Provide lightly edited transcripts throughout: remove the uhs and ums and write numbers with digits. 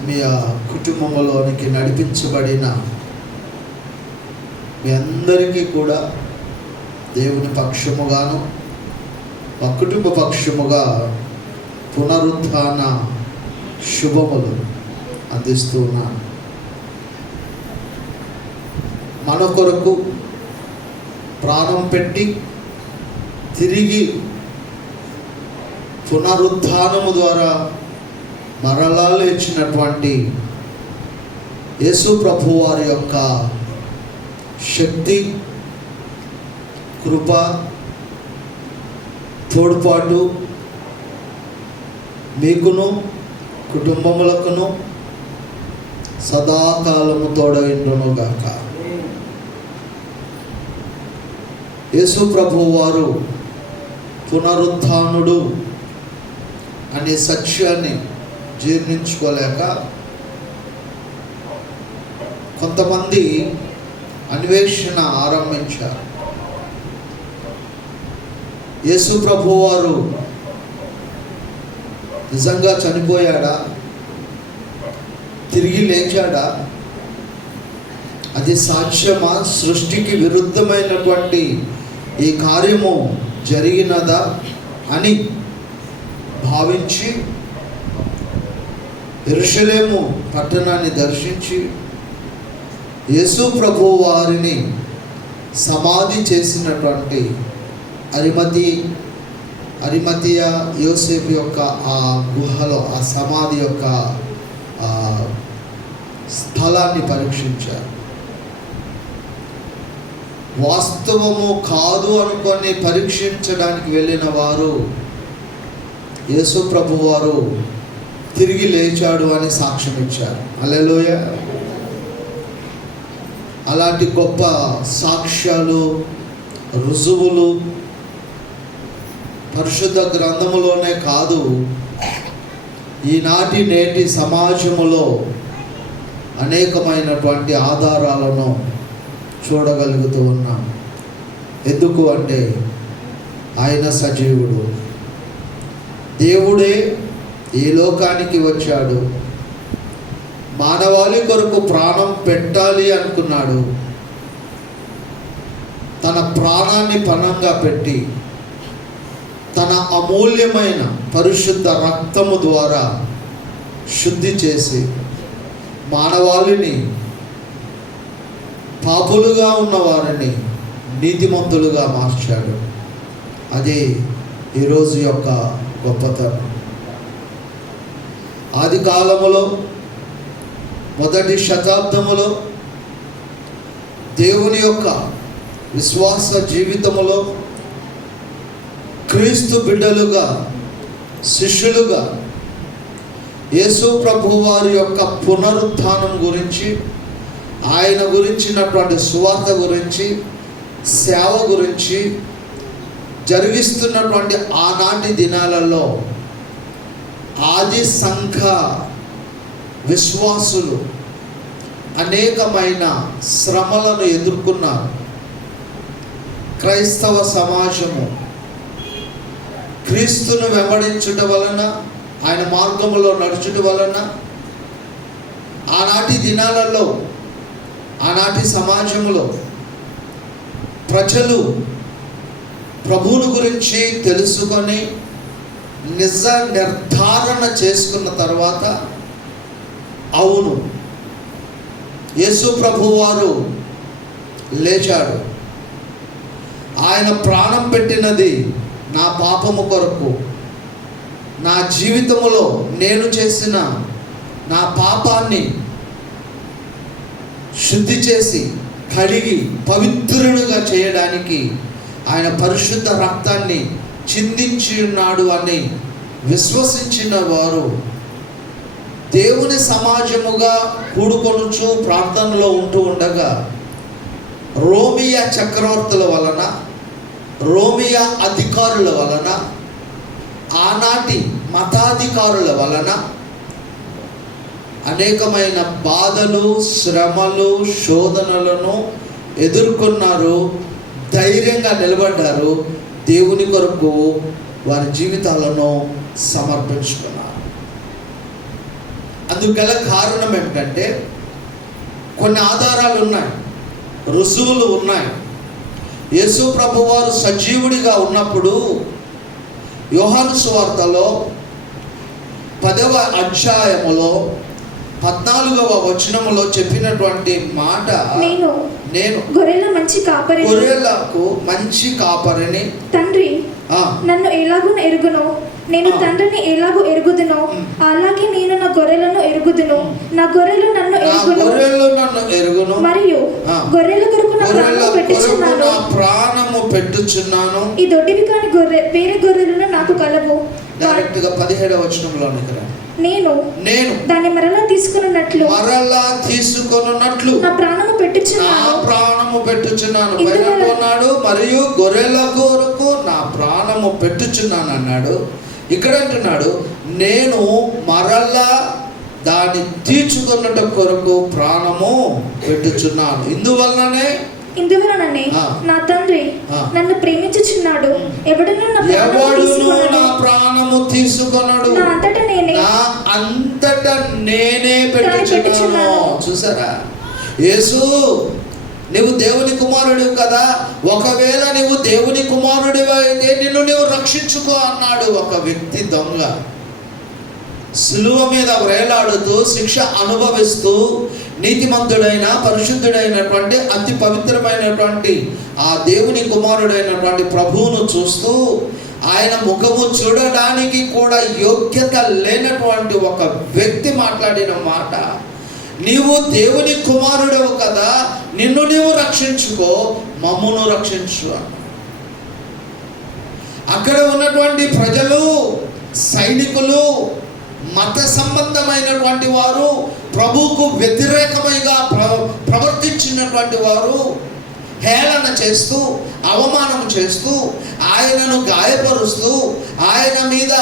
ఆత్మీయ కుటుంబంలోనికి నడిపించబడిన మీ అందరికీ కూడా దేవుని పక్షముగాను మా కుటుంబ పక్షముగా పునరుత్థాన శుభములు అందిస్తూ ఉన్నాను. మన కొరకు ప్రాణం పెట్టి తిరిగి పునరుత్థానము ద్వారా మరలా లేచినటువంటి యేసు ప్రభు వారి యొక్క శక్తి, కృప, తోడ్పాటు మీకును కుటుంబములకును సదాకాలము తోడైండును గాక. యేసు ప్రభు వారు పునరుత్థానుడు అనే సత్యాన్ని జీర్ణించుకోలేక కొంతమంది అన్వేషణ ఆరంభించారు. యేసు ప్రభు వారు నిజంగా చనిపోయాడా, తిరిగి లేచాడా, అది సాధ్యమా, సృష్టికి విరుద్ధమైనటువంటి ఈ కార్యము జరిగినదా అని భావించి యెరూషలేము పట్టణాన్ని దర్శించి యేసు ప్రభు వారిని సమాధి చేసినటువంటి అరిమతియ యోసేపు యొక్క ఆ గుహలో, ఆ సమాధి యొక్క స్థలాన్ని పరీక్షించారు. వాస్తవము కాదు అనుకొని పరీక్షించడానికి వెళ్ళిన వారు యేసు ప్రభు వారు తిరిగి లేచాడు అని సాక్ష్యం ఇచ్చారు. హల్లెలూయా. అలాంటి గొప్ప సాక్ష్యాలు, రుజువులు పరిశుద్ధ గ్రంథములోనే కాదు, ఈనాటి నేటి సమాజములో అనేకమైనటువంటి ఆధారాలను చూడగలుగుతూ ఉన్నాం. ఎందుకు అంటే ఆయన సజీవుడు, దేవుడే ఈ లోకానికి వచ్చాడు, మానవాళి కొరకు ప్రాణం పెట్టాలి అనుకున్నాడు. తన ప్రాణాన్ని పణంగా పెట్టి తన అమూల్యమైన పరిశుద్ధ రక్తము ద్వారా శుద్ధి చేసి మానవాళిని, పాపులుగా ఉన్న వారిని నీతిమంతులుగా మార్చాడు. అదే ఈరోజు యొక్క గొప్పతనం. ఆది కాలములో మొదటి శతాబ్దములో దేవుని యొక్క విశ్వాస జీవితములో క్రీస్తు బిడ్డలుగా, శిష్యులుగా యేసు ప్రభు వారి యొక్క పునరుత్థానం గురించి, ఆయన గురించినటువంటి సువార్త గురించి, సేవ గురించి జరిగిస్తున్నటువంటి ఆనాటి దినాలలో ఆది సంఘ విశ్వాసులు అనేకమైన శ్రమలను ఎదుర్కొన్నారు. క్రైస్తవ సమాజము క్రీస్తును వెంబడించుట వలన, ఆయన మార్గములో నడుచుట వలన ఆనాటి దినాలలో, ఆనాటి సమాజంలో ప్రజలు ప్రభువుని గురించి తెలుసుకొని నిజ నిర్ధారణ చేసుకున్న తర్వాత, అవును యేసు ప్రభు వారు లేచాడు, ఆయన ప్రాణం పెట్టినది నా పాపము కొరకు, నా జీవితములో నేను చేసిన నా పాపాన్ని శుద్ధి చేసి కడిగి పవిత్రునిగా చేయడానికి ఆయన పరిశుద్ధ రక్తాన్ని చిందించి ఉన్నాడు అని విశ్వసించిన వారు దేవుని సమాజముగా కూడుకొనుచు ప్రార్థనలో ఉంటూ ఉండగా రోమియా చక్రవర్తుల వలన, రోమియా అధికారుల వలన, ఆనాటి మతాధికారుల వలన అనేకమైన బాధలు, శ్రమలు, శోధనలను ఎదుర్కొన్నారు. ధైర్యంగా నిలబడ్డారు. దేవుని కొరకు వారి జీవితాలను సమర్పించుకున్నారు. అందుకు గల కారణం ఏమిటంటే కొన్ని ఆధారాలు ఉన్నాయి, రుజువులు ఉన్నాయి. యేసు ప్రభు వారు సజీవుడిగా ఉన్నప్పుడు యోహాను సువార్తలో 10వ అధ్యాయములో 14వ వచనములో చెప్పినటువంటి మాట, నేను గొర్రెలకు మంచి కాపరిని, తండ్రి నన్ను ఎలాగూ ఎరుగునో, నేను తండ్రిని ఎలాగూ ఎరుగుదునో అలాగే నేను నా గొర్రెలను ఎరుగుదును, నా గొర్రెలు నన్ను ఎరుగును, మరియు గొర్రెల కొరకు నా ప్రాణము పెట్టుచున్నాను. ఈ దొడ్డివి కాని వేరే గొర్రెలను నాకు కలవు. డైరెక్ట్ గా 17వ వచనంలో నేను దాన్ని మరలా తీసుకున్నట్లు నా ప్రాణము పెట్టుచున్నాను అన్నాడు. మరియు గొర్రెల కొరకు నా ప్రాణము పెట్టుచున్నాను అన్నాడు. ఇక్కడ అంటున్నాడు, నేను మరలా దాన్ని తీర్చుకున్నట కొరకు ప్రాణము పెట్టుచున్నాను. ఇందువలననే నా తండ్రి నన్ను ప్రేమించుచున్నాడు, ఎవడును నా ప్రాణము తీసుకొనడు, నా అంతటా నేనే పెట్టుచున్నాను. చూసారా, యేసు నువ్వు దేవుని కుమారుడు కదా, ఒకవేళ నువ్వు దేవుని కుమారుడు అయితే నిన్ను నువ్వు రక్షించుకో అన్నాడు. ఒక వ్యక్తి దొంగ సిలువ మీద వేలాడుతూ శిక్ష అనుభవిస్తూ నీతిమంతుడైన పరిశుద్ధుడైనటువంటి అతి పవిత్రమైనటువంటి ఆ దేవుని కుమారుడైనటువంటి ప్రభువును చూస్తూ ఆయన ముఖము చూడడానికి కూడా యోగ్యత లేనటువంటి ఒక వ్యక్తి మాట్లాడిన మాట, నీవు దేవుని కుమారుడవు కదా, నిన్ను నీవు రక్షించుకో, మమ్మును రక్షించు అన్న. అక్కడ ఉన్నటువంటి ప్రజలు, సైనికులు, మత సంబంధమైనటువంటి వారు, ప్రభువుకు వ్యతిరేకమైగా ప్రవర్తించినటువంటి వారు హేళన చేస్తూ, అవమానం చేస్తూ, ఆయనను గాయపరుస్తూ, ఆయన మీద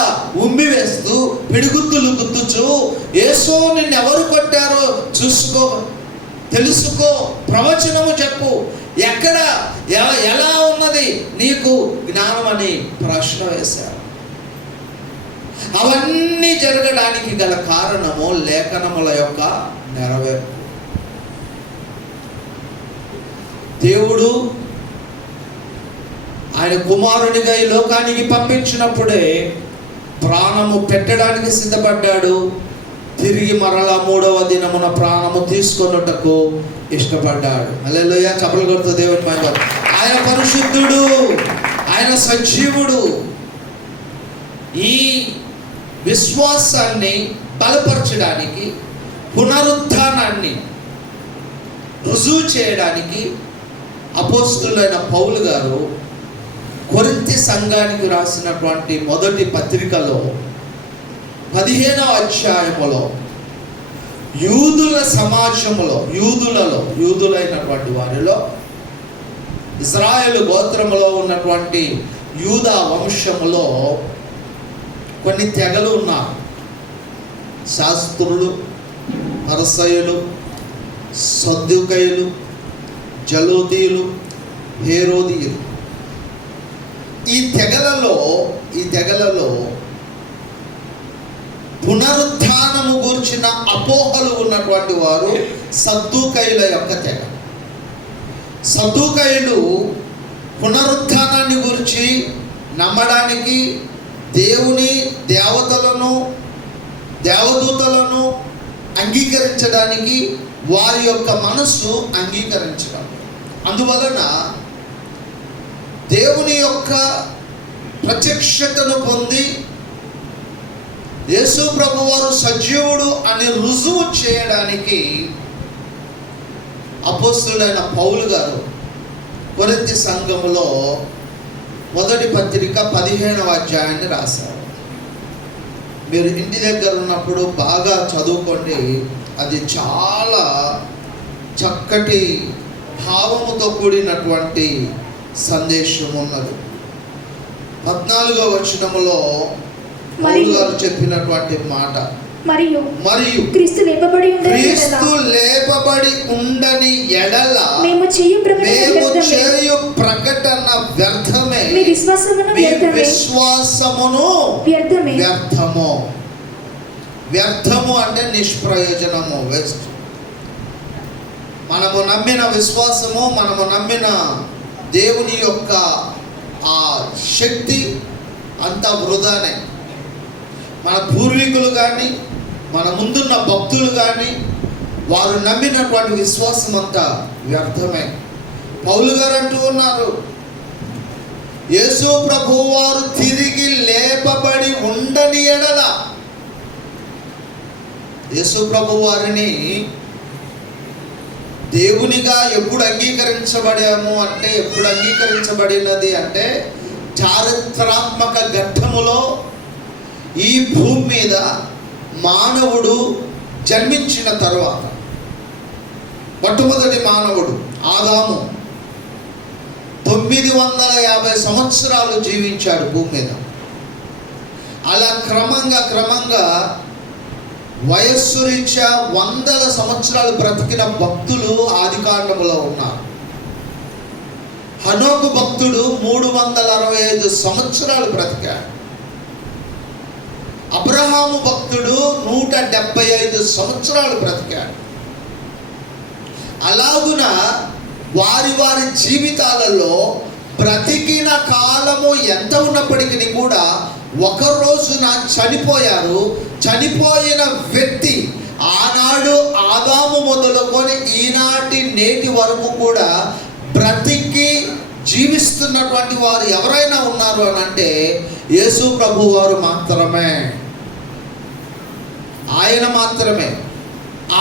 ఉమ్మి వేస్తూ, పిడిగుద్దులు గుద్దుచు, యేసు నిన్నెవరు కొట్టారో చూసుకో, తెలుసుకో, ప్రవచనము చెప్పు, ఎక్కడ ఎలా ఉన్నది నీకు జ్ఞానం అని ప్రశ్న వేశారు. అవన్నీ జరగడానికి గల కారణము లేఖనముల యొక్క నెరవేర్పు. దేవుడు ఆయన కుమారునిగా ఈ లోకానికి పంపించినప్పుడే ప్రాణము పెట్టడానికి సిద్ధపడ్డాడు. తిరిగి మరలా 3వ దినమున ప్రాణము తీసుకొనుటకు ఇష్టపడ్డాడు. హల్లెలూయా, చప్పలు కొడుతూ దేవుని మహిమ. ఆయన పరిశుద్ధుడు, ఆయన సజీవుడు. ఈ విశ్వాసాన్ని బలపరచడానికి, పునరుత్థానాన్ని రుజువు చేయడానికి అపోస్తలుడైన పౌలు గారు కొరింథీ సంఘానికి రాసినటువంటి మొదటి పత్రికలో 15వ అధ్యాయములో యూదుల సమాజములో, యూదులైనటువంటి వారిలో, ఇశ్రాయేలు గోత్రములో ఉన్నటువంటి యూదా వంశములో కొన్ని తెగలు ఉన్నారు. శాస్త్రులు, పరిసయ్యులు, సద్దూకయ్యులు, జలోదీయులు, హేరోదీయులు. ఈ తెగలలో పునరుత్థానము గురించిన అపోహలు ఉన్నటువంటి వారు సద్దూకయ్యుల యొక్క తెగ. సద్దూకయ్యులు పునరుత్థానాన్ని గురించి నమ్మడానికి, దేవుని దేవతలను, దేవదూతలను అంగీకరించడానికి వారి యొక్క మనస్సు అంగీకరించడం. అందువలన దేవుని యొక్క ప్రత్యక్షతను పొంది యేసు ప్రభువారు సజీవుడు అని రుజువు చేయడానికి అపోస్తలుడైన పౌలు గారు కొరింథీ సంఘములో మొదటి పత్రిక 15వ అధ్యాయాన్ని రాశారు. మీరు ఇంటి దగ్గర ఉన్నప్పుడు బాగా చదువుకోండి. అది చాలా చక్కటి భావముతో కూడినటువంటి సందేశం ఉన్నది. 14వ వచనములో పౌలు గారు చెప్పినటువంటి మాట, మరియు క్రీస్తు లేపబడి ఉండని ఎడల మేము చేయు ప్రకటన వ్యర్థమే, మీ విశ్వాసమును వ్యర్థము. వ్యర్థము అంటే నిష్ప్రయోజనము, వేస్ట్. మనము నమ్మిన విశ్వాసము, మనము నమ్మిన దేవుని యొక్క ఆ శక్తి అంత వృధానే. మన పూర్వీకులు కానీ, మన ముందున్న భక్తులు కానీ, వారు నమ్మినటువంటి విశ్వాసం అంతా వ్యర్థమే. పౌలు గారు అంటూ ఉన్నారు, యేసు ప్రభువు వారు తిరిగి లేపబడి ఉండని ఎడల, యేసు ప్రభు వారిని దేవునిగా ఎప్పుడు అంగీకరించబడాము అంటే, ఎప్పుడు అంగీకరించబడినది అంటే, చారిత్రాత్మక ఘట్టములో ఈ భూమి మీద మానవుడు జన్మించిన తరువాత, మొట్టమొదటి మానవుడు ఆదాము 950 సంవత్సరాలు జీవించాడు భూమి మీద. అలా క్రమంగా వయస్సు రీత్యా 100 సంవత్సరాలు బ్రతికిన భక్తులు ఆదికాండములో ఉన్నారు. హనోకు భక్తుడు 365 సంవత్సరాలు బ్రతికాడు. అబ్రహాము భక్తుడు 175 సంవత్సరాలు బ్రతికాడు. అలాగున వారి వారి జీవితాలలో బ్రతికిన కాలము ఎంత ఉన్నప్పటికీ కూడా ఒక రోజున చనిపోయారు. చనిపోయిన వ్యక్తి ఆనాడు ఆదాము మొదలుకొని ఈనాటి నేటి వరకు కూడా బ్రతికి జీవిస్తున్నటువంటి వారు ఎవరైనా ఉన్నారు అని అంటే యేసు ప్రభు వారు మాత్రమే. ఆయన మాత్రమే.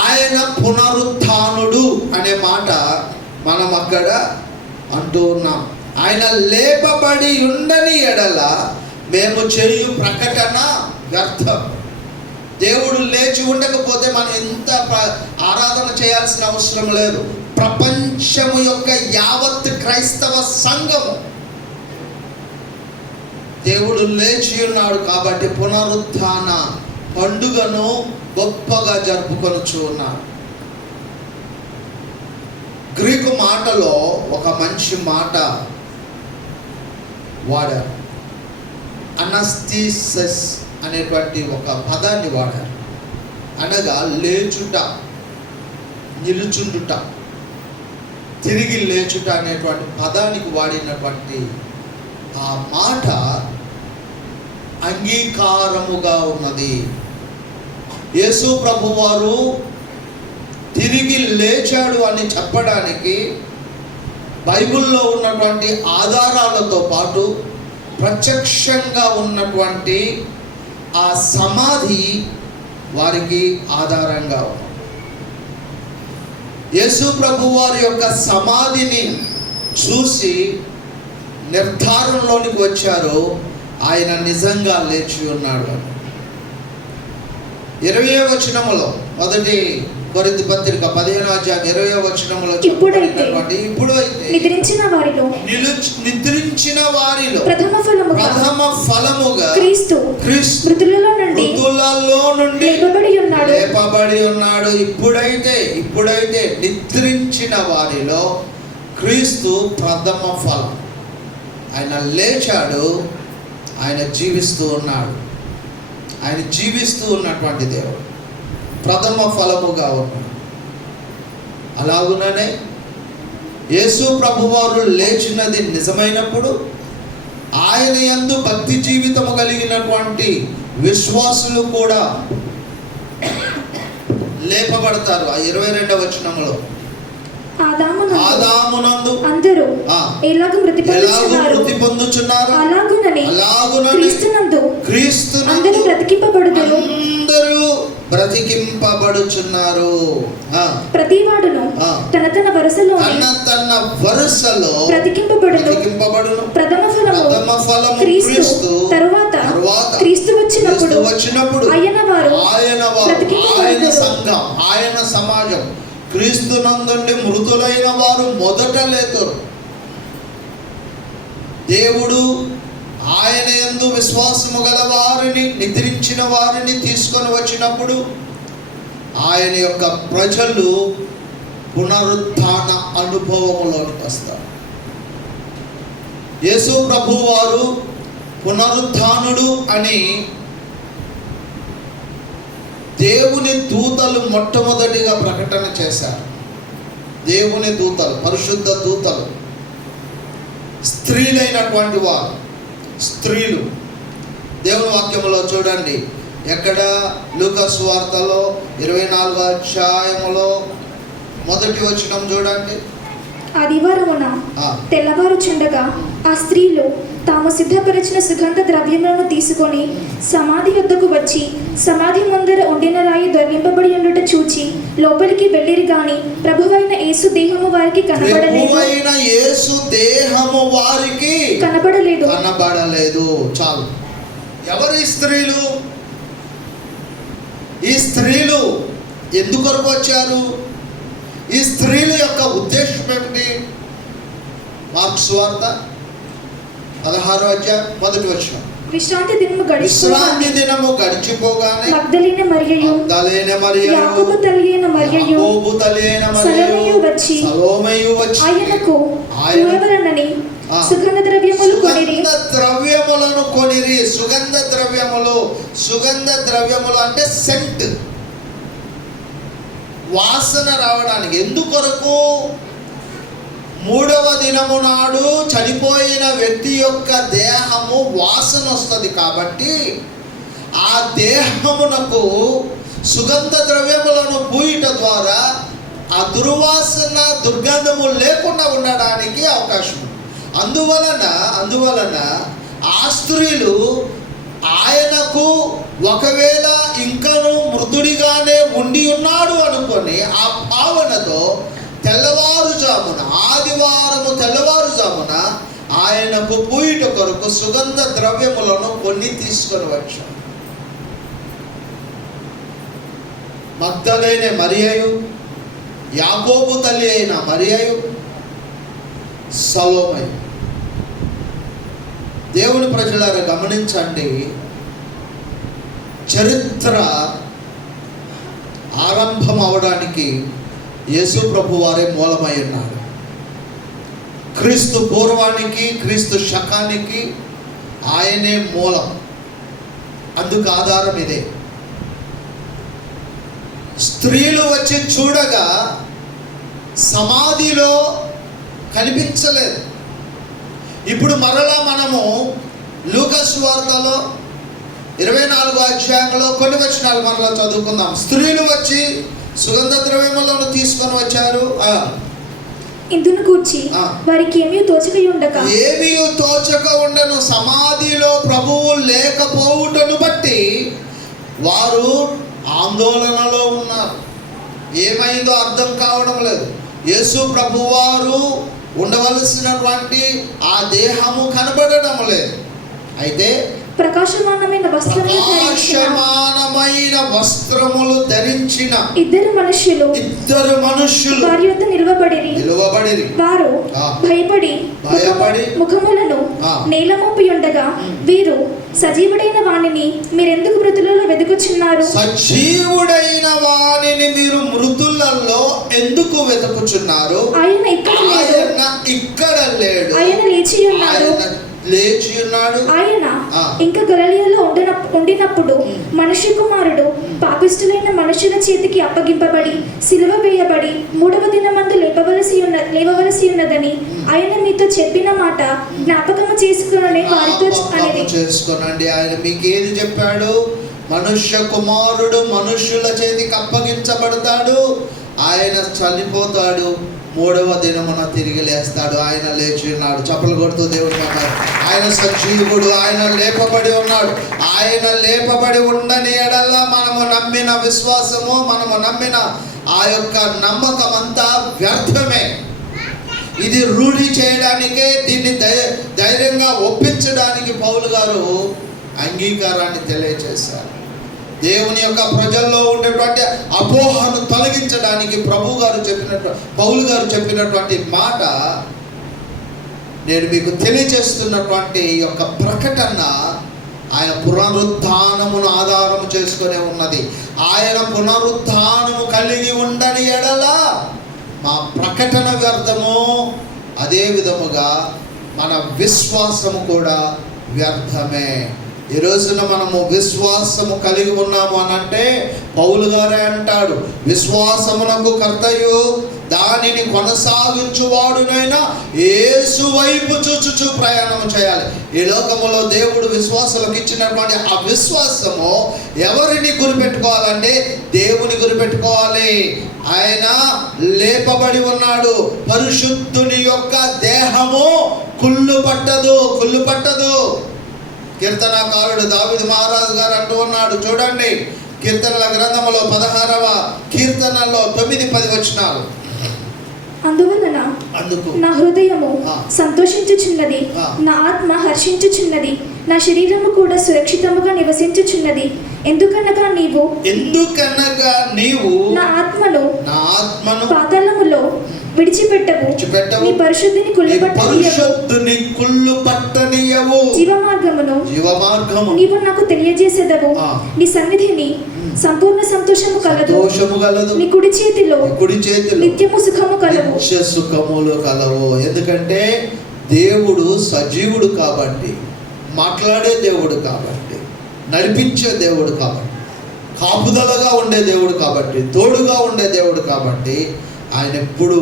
ఆయన పునరుత్థానుడు అనే మాట మనం అక్కడ అంటూ ఉన్నాం. ఆయన లేపబడి ఉండని ఎడల మేము చేయు ప్రకటన వ్యర్థం. దేవుడు లేచి ఉండకపోతే మనం ఎంత ఆరాధన చేయాల్సిన అవసరం లేదు. ప్రపంచము యొక్క యావత్ క్రైస్తవ సంఘము దేవుడు లేచి ఉన్నాడు కాబట్టి పునరుత్థాన పండుగను గొప్పగా జరుపుకొనుచు ఉన్నారు. గ్రీకు మాటలో ఒక మంచి మాట వాడారు. అనస్థీసిస్ అనేటువంటి ఒక పదాన్ని వాడారు. అనగా లేచుట, నిలుచుండుట, తిరిగి లేచుట అనేటువంటి పదానికి వాడినటువంటి ఆ మాట అంగీకారముగా ఉన్నది. యేసు ప్రభు వారు తిరిగి లేచాడు అని చెప్పడానికి బైబిల్లో ఉన్నటువంటి ఆధారాలతో పాటు ప్రత్యక్షంగా ఉన్నటువంటి ఆ సమాధి వారికి ఆధారంగా ఉంది. యేసు ప్రభు వారి యొక్క సమాధిని చూసి నిర్ధారణలోనికి వచ్చారు, ఆయన నిజంగా లేచి ఉన్నాడు అని. 20వ వచనములో, మొదటి కొరింథీ పత్రిక 15వ అధ్యాయం 20వ వచనములో ఇప్పుడైతే నిద్రించిన వారిలో ప్రథమ ఫలముగా క్రీస్తు మృతులలో నుండి లేపబడి ఉన్నాడు. ఇప్పుడైతే నిద్రించిన వారిలో క్రీస్తు ప్రథమ ఫలం. ఆయన లేచాడు, ఆయన జీవిస్తూ ఉన్నాడు. ఆయన జీవిస్తూ ఉన్నటువంటి దేవుడు ప్రథమ ఫలముగా ఉన్నాడు. అలాగుననే యేసు ప్రభువారు లేచినది నిజమైనప్పుడు ఆయన యందు భక్తి జీవితము కలిగినటువంటి విశ్వాసులు కూడా లేపబడతారు. ఆ 22వ వచనములో ఆదామునందు అందరూ ఎలాగ మృతి పొందుచున్నారు అలాగుననే క్రీస్తునందు అందరూ బ్రతికింపబడుచున్నారు. ప్రతివాడును తన వరుసలో బ్రతికింపబడును. ప్రథమ ఫలము క్రీస్తు, తరువాత క్రీస్తు వచ్చినప్పుడు ఆయన సంఘం, ఆయన సమాజం, క్రీస్తునందుండి మృతులైన వారు మొదట లేతురు. దేవుడు ఆయన యందు విశ్వాసము గల వారిని, నిద్రించిన వారిని తీసుకొని వచ్చినప్పుడు ఆయన యొక్క ప్రజలు పునరుత్థాన అనుభవములోనికి వస్తారు. యేసు ప్రభు వారు పునరుత్థానుడు అని దేవుని దూతలు మొట్టమొదటిగా ప్రకటన చేశారు. దేవుని దూతలు, పరిశుద్ధ దూతలు, స్త్రీలైనటువంటి వారు, స్త్రీలు. దేవుని వాక్యములో చూడండి, ఎక్కడ? లూకా సువార్తలో 24వ అధ్యాయములో 1వ వచనం చూడండి. ఆదివారమున తెల్లవారుచుండగా ఆ స్త్రీలు తాము సిద్ధపరిచిన సుగంధ ద్రవ్యములను తీసుకొని సమాధి వద్దకు వచ్చి సమాధి ముందర ఉండిన రాయి దొర్లింపబడి ఉండుట చూచి లోపలికి వెళ్ళిరి గాని ప్రభువైన యేసు దేహము వారికి కనబడలేదు. చాలు. ఎవరు ఈ స్త్రీలు? ఈ స్త్రీలు ఎందుకొరకు వచ్చారు? ఈ స్త్రీల యొక్క ఉద్దేశం ఏమిటి? మార్కు సువార్త 16వ అధ్యాయం 1వ వచనం. విశ్రాంతి దినము గడిచిపోగానే మగ్దలేనే మరియయు యాకోబు తల్లి అయిన మరియయు సలోమయు వచ్చి ఆయనకు ఇవ్వవలెనని సుగంధ ద్రవ్యములను కొనిరి. సుగంధ ద్రవ్యములు అంటే సెంట్, వాసన రావడానికి. ఎందుకొరకు? 3వ దినము నాడు చనిపోయిన వ్యక్తి యొక్క దేహము వాసన వస్తుంది కాబట్టి ఆ దేహమునకు సుగంధ ద్రవ్యములను పూయట ద్వారా ఆ దుర్వాసన, దుర్గంధము లేకుండా ఉండడానికి అవకాశం ఉంది. అందువలన ఆ స్త్రీలు ఆయనకు ఒకవేళ ఇంకను మృతుడిగానే ఉండి ఉన్నాడు అనుకొని ఆ భావనతో తెల్లవారుజామున, ఆదివారము తెల్లవారుజామున ఆయనకు పూయుట కొరకు సుగంధ ద్రవ్యములను కొన్ని తీసుకొని వచ్చాడు. మగ్దలేనే మరియయు, యాకోబు తల్లి అయిన మరియయు, సలోమయు. దేవుని ప్రజలారా గమనించండి, చరిత్ర ఆరంభం అవడానికి యేసు ప్రభు వారే మూలమై ఉన్నాడు. క్రీస్తు పూర్వానికి, క్రీస్తు శకానికి ఆయనే మూలం. అందుకు ఆధారం ఇదే. స్త్రీలు వచ్చి చూడగా సమాధిలో కనిపించలేదు. ఇప్పుడు మరలా మనము లూకా సువార్తలో 24వ అధ్యాయంలో కొన్ని వచనాలు మరలా చదువుకుందాం. స్త్రీలు వచ్చి సుగంధ ద్రవ్యములను తీసుకొని వచ్చారు. ఇందును కూర్చి వారికి ఏమీ తోచక ఉండను. సమాధిలో ప్రభువు లేకపోవుటను బట్టి వారు ఆందోళనలో ఉన్నారు. ఏమైందో అర్థం కావడం లేదు. యేసు ప్రభువారు ఉండవలసినటువంటి ఆ దేహము కనబడడం లేదు. అయితే ప్రకాశమానమైన వస్త్రములు ధరించిన ఇద్దరు మనుషులు వారి యొద్ద నిలువబడిరి. వారు భయపడి ముఖములను నేలమోపి ఉండగా వీరు సజీవుడైన వానిని మీరెందుకు మృతులలో వెతుకుచున్నారు? సజీవుడైన వానిని మీరు మృతులలో ఎందుకు వెతుకుచున్నారు? ఆయన ఇక్కడ లేడు, ఆయన లేచి ఉన్నాడు. ఆయన ఇంకా గలిలయలో ఉండినప్పుడు మనుష్య కుమారుడు పాపిష్టులైన మనుషుల చేతికి అప్పగింపబడి సిలువ వేయబడి 3వ దినమందు లేవవలసి ఉన్నదని ఆయన మీతో చెప్పిన మాట జ్ఞాపకము చేసుకుని వారితో చేసుకోనండి. ఆయన మీకు ఏది చెప్పాడు? మనుష్య కుమారుడు మనుష్యుల చేతికి అప్పగించబడతాడు, ఆయన చనిపోతాడు, 3వ దినమున తిరిగి లేస్తాడు. ఆయన లేచి ఉన్నాడు. చప్పలు కొడుతూ దేవుడు మాట. ఆయన సజీవుడు, ఆయన లేపబడి ఉన్నాడు. ఆయన లేపబడి ఉండని ఎడల మనము నమ్మిన విశ్వాసము, మనము నమ్మిన ఆ యొక్క నమ్మకం అంతా వ్యర్థమే. ఇది రూఢి చేయడానికే, దీన్ని ధైర్యంగా ఒప్పించడానికి పౌలు గారు అంగీకారాన్ని తెలియజేశారు. దేవుని యొక్క ప్రజల్లో ఉండేటువంటి అపోహను తొలగించడానికి పౌలు గారు చెప్పినటువంటి మాట నేను మీకు తెలియజేస్తున్నటువంటి యొక్క ప్రకటన ఆయన పునరుత్థానమును ఆధారం చేసుకునే ఉన్నది. ఆయన పునరుత్థానము కలిగి ఉండని ఎడల మా ప్రకటన వ్యర్థము, అదే విధముగా మన విశ్వాసము కూడా వ్యర్థమే. ఈ రోజున మనము విశ్వాసము కలిగి ఉన్నాము అని అంటే పౌలు గారే అంటాడు, విశ్వాసమునకు కర్తయు దానిని కొనసాగించువాడునైనా యేసు వైపు చూచుచు ప్రయాణం చేయాలి. ఈ లోకములో దేవుడు విశ్వాసులకు ఇచ్చినటువంటి ఆ విశ్వాసము ఎవరిని గురిపెట్టుకోవాలంటే దేవుని గురిపెట్టుకోవాలి. ఆయన లేపబడి ఉన్నాడు. పరిశుద్ధుని యొక్క దేహము కుళ్ళు పట్టదు. కీర్తనకారుడు దావీదు మహారాజు గారు అంటూ ఉన్నాడు, చూడండి కీర్తనల గ్రంథములో 16వ కీర్తనలో 9-10 వచనాలు. అందువలన నా హృదయము సంతోషించుచున్నది, నా ఆత్మ హర్షించుచున్నది, నా శరీరము కూడా సురక్షితముగా నివసించుచున్నది. ఎందుకనగా నీవు నా ఆత్మను పాతాళములో విడిచిపెట్టవు, నీ పరిశుద్ధిని కుళ్ళు పట్టనీయవు. జీవమార్గమును నీవు నాకు తెలియజేసేదవు. నీ సన్నిధిని సంపూర్ణ సంతోషము కలదు. నీ కుడి చేతిలో నిత్యము సుఖము కలవు. ఎందుకంటే దేవుడు సజీవుడు కాబట్టి, మాట్లాడే దేవుడు కాబట్టి, నడిపించే దేవుడు కాబట్టి, కాపుదలగా ఉండే దేవుడు కాబట్టి, తోడుగా ఉండే దేవుడు కాబట్టి ఆయన ఎప్పుడూ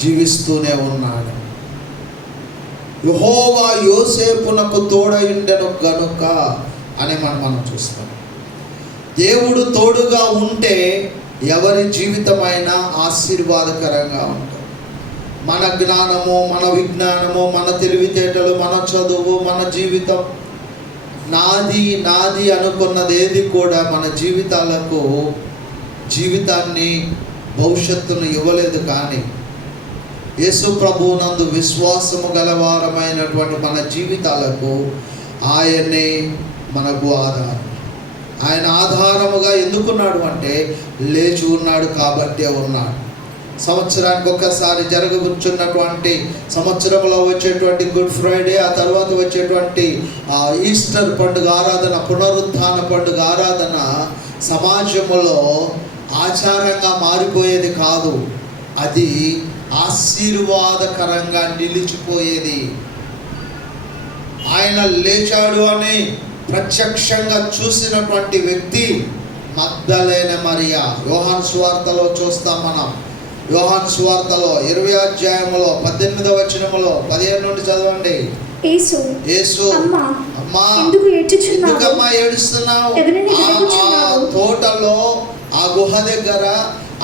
జీవిస్తూనే ఉన్నాడు. యెహోవా యోసేపునకు తోడయుండెను గనుక అని మనం చూస్తాం. దేవుడు తోడుగా ఉంటే ఎవరి జీవితమైనా ఆశీర్వాదకరంగా ఉంటుంది. మన జ్ఞానము, మన విజ్ఞానము, మన తెలివితేటలు, మన చదువు, మన జీవితం నాది అనుకున్నది ఏది కూడా మన జీవితాన్ని భవిష్యత్తును ఇవ్వలేదు. కానీ యేసు ప్రభువునందు విశ్వాసము గలవారమైనటువంటి మన జీవితాలకు ఆయనే మనకు ఆధారం. ఆయన ఆధారముగా ఎందుకున్నాడు అంటే లేచి ఉన్నాడు కాబట్టే ఉన్నాడు. సంవత్సరానికి ఒక్కసారి జరగబోతున్నటువంటి సంవత్సరంలో వచ్చేటువంటి గుడ్ ఫ్రైడే, ఆ తర్వాత వచ్చేటువంటి ఈస్టర్ పండుగ ఆరాధన, పునరుత్థాన పండుగ ఆరాధన సమాజంలో ఆచారంగా మారిపోయేది కాదు, అది ఆశీర్వాదకరంగా నిలిచిపోయేది. ఆయన లేచాడు అని ప్రత్యక్షంగా చూసినటువంటి వ్యక్తి మగ్దలేనే మరియా. యోహాను సువార్తలో చూస్తాం మనం. యోహాను సువార్తలో 20వ అధ్యాయములో 18వ వచనములో 15 నుండి చదవండి. యేసు అమ్మా ఎందుకమ్మా ఏడుస్తున్నావు? ఆ తోటలో, ఆ గుహ దగ్గర,